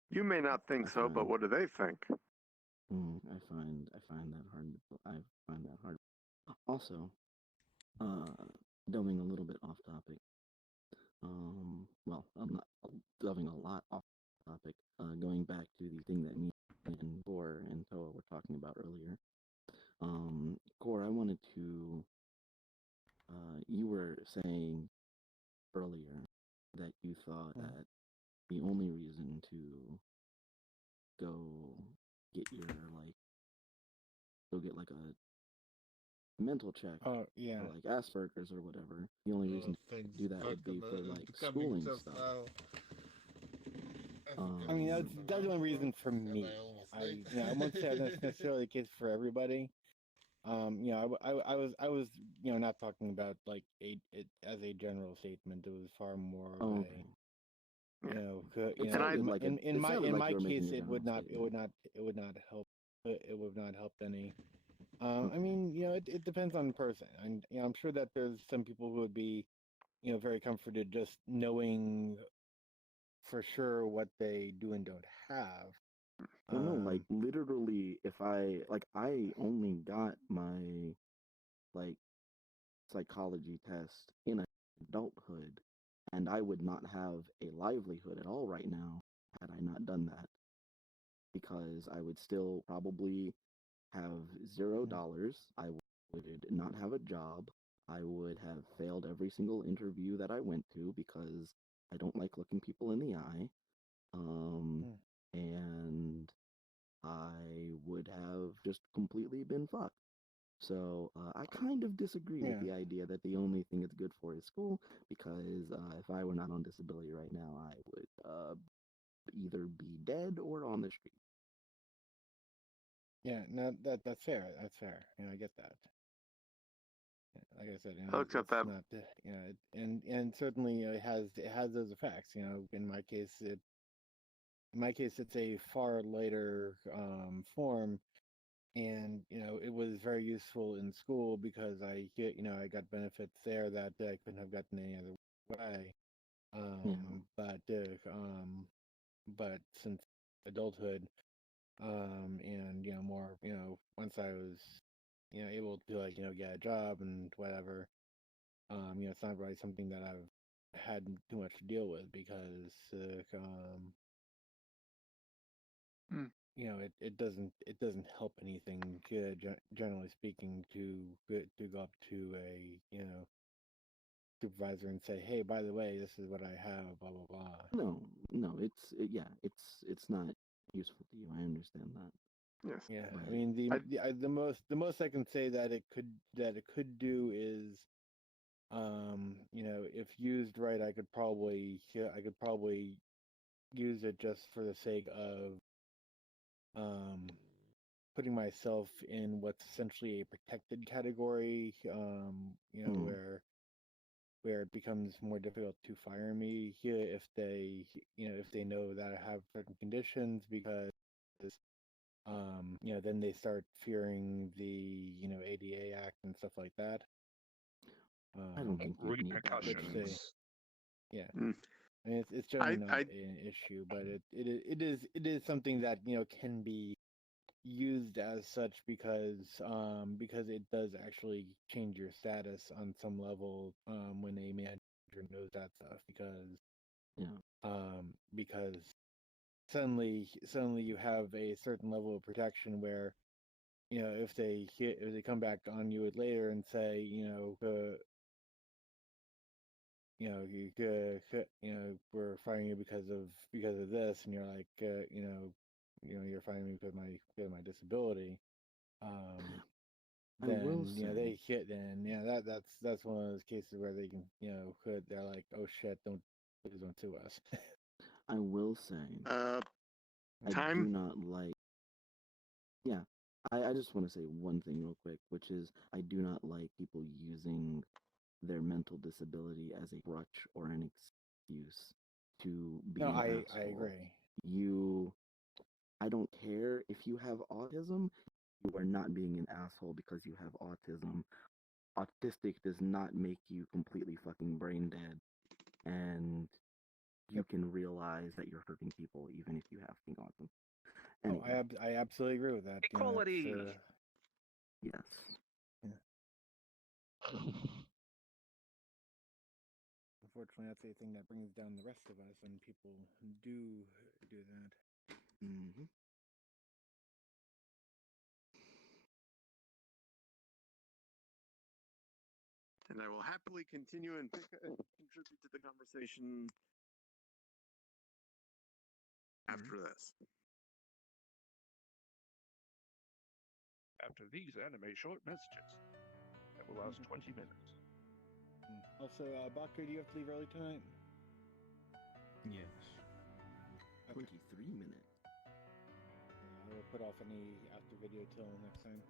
You may not think so, but what do they think? I find that hard. I find that hard. Also, delving a little bit off topic. Well, I'm not delving a lot off topic. Going back to the thing that me and Gore and Toa were talking about earlier. Gore, I wanted to. You were saying earlier that you thought that the only reason to go get your go get like a mental check Oh, yeah. for like Asperger's or whatever, the only reason to do that would be for like schooling stuff. I mean, that's the only reason for me. I won't say that's necessarily the case for everybody. I was, not talking about like it as a general statement. It was far more of in my case, it would not help. It would not help any. I mean, it depends on the person, and I'm sure that there's some people who would be, very comforted just knowing for sure what they do and don't have. Well, no, like literally, if I only got my like psychology test in adulthood, and I would not have a livelihood at all right now had I not done that, because I would still probably have $0. I would not have a job. I would have failed every single interview that I went to because I don't like looking people in the eye. And I would have just completely been fucked. So I kind of disagree with the idea that the only thing it's good for is school, because if I were not on disability right now, I would either be dead or on the street. Yeah, no, that's fair. That's fair. I get that. Like I said, I'll accept that. not, and certainly it has those effects. In my case, it's a far later form, and it was very useful in school because I got benefits there that I couldn't have gotten any other way. But since adulthood, and more, once I was able to get a job and whatever, it's not really something that I've had too much to deal with because it doesn't help anything, generally speaking, to go up to a supervisor and say, hey, by the way, this is what I have, blah blah blah. No, it's not useful to you. I understand that. Yes. Yeah, I mean the most I can say that it could do is, if used right, I could probably use it just for the sake of putting myself in what's essentially a protected category, where it becomes more difficult to fire me if they know that I have certain conditions, because then they start fearing the ADA Act and stuff like that. I don't think you'd need that. Repercussions. Yeah. Mm. I mean, it's generally not an issue, but it is something that can be used as such, because it does actually change your status on some level when a manager knows that stuff, because suddenly you have a certain level of protection where if they come back on you later and say we're firing you because of this, and you're like you're firing me because of my disability, I then will they say- hit, then that's one of those cases where they can they're like, oh shit, please don't sue us. I will say, I time? do not like. Yeah, I just want to say one thing real quick, which is I do not like people using their mental disability as a crutch or an excuse to be No, an I asshole. agree. I don't care if you have autism. You are not being an asshole because you have autism. Autistic does not make you completely fucking brain dead, and you can realize that you're hurting people even if you have fucking autism. Anyway, I absolutely agree with that. Equality. Yes. Unfortunately, that's a thing that brings down the rest of us when people do that. Mm-hmm. And I will happily continue and contribute to the conversation after this. After these anime short messages that will last 20 minutes. Also, Baku, do you have to leave early tonight? Yes. 23 minutes. I will put off any after video till next time.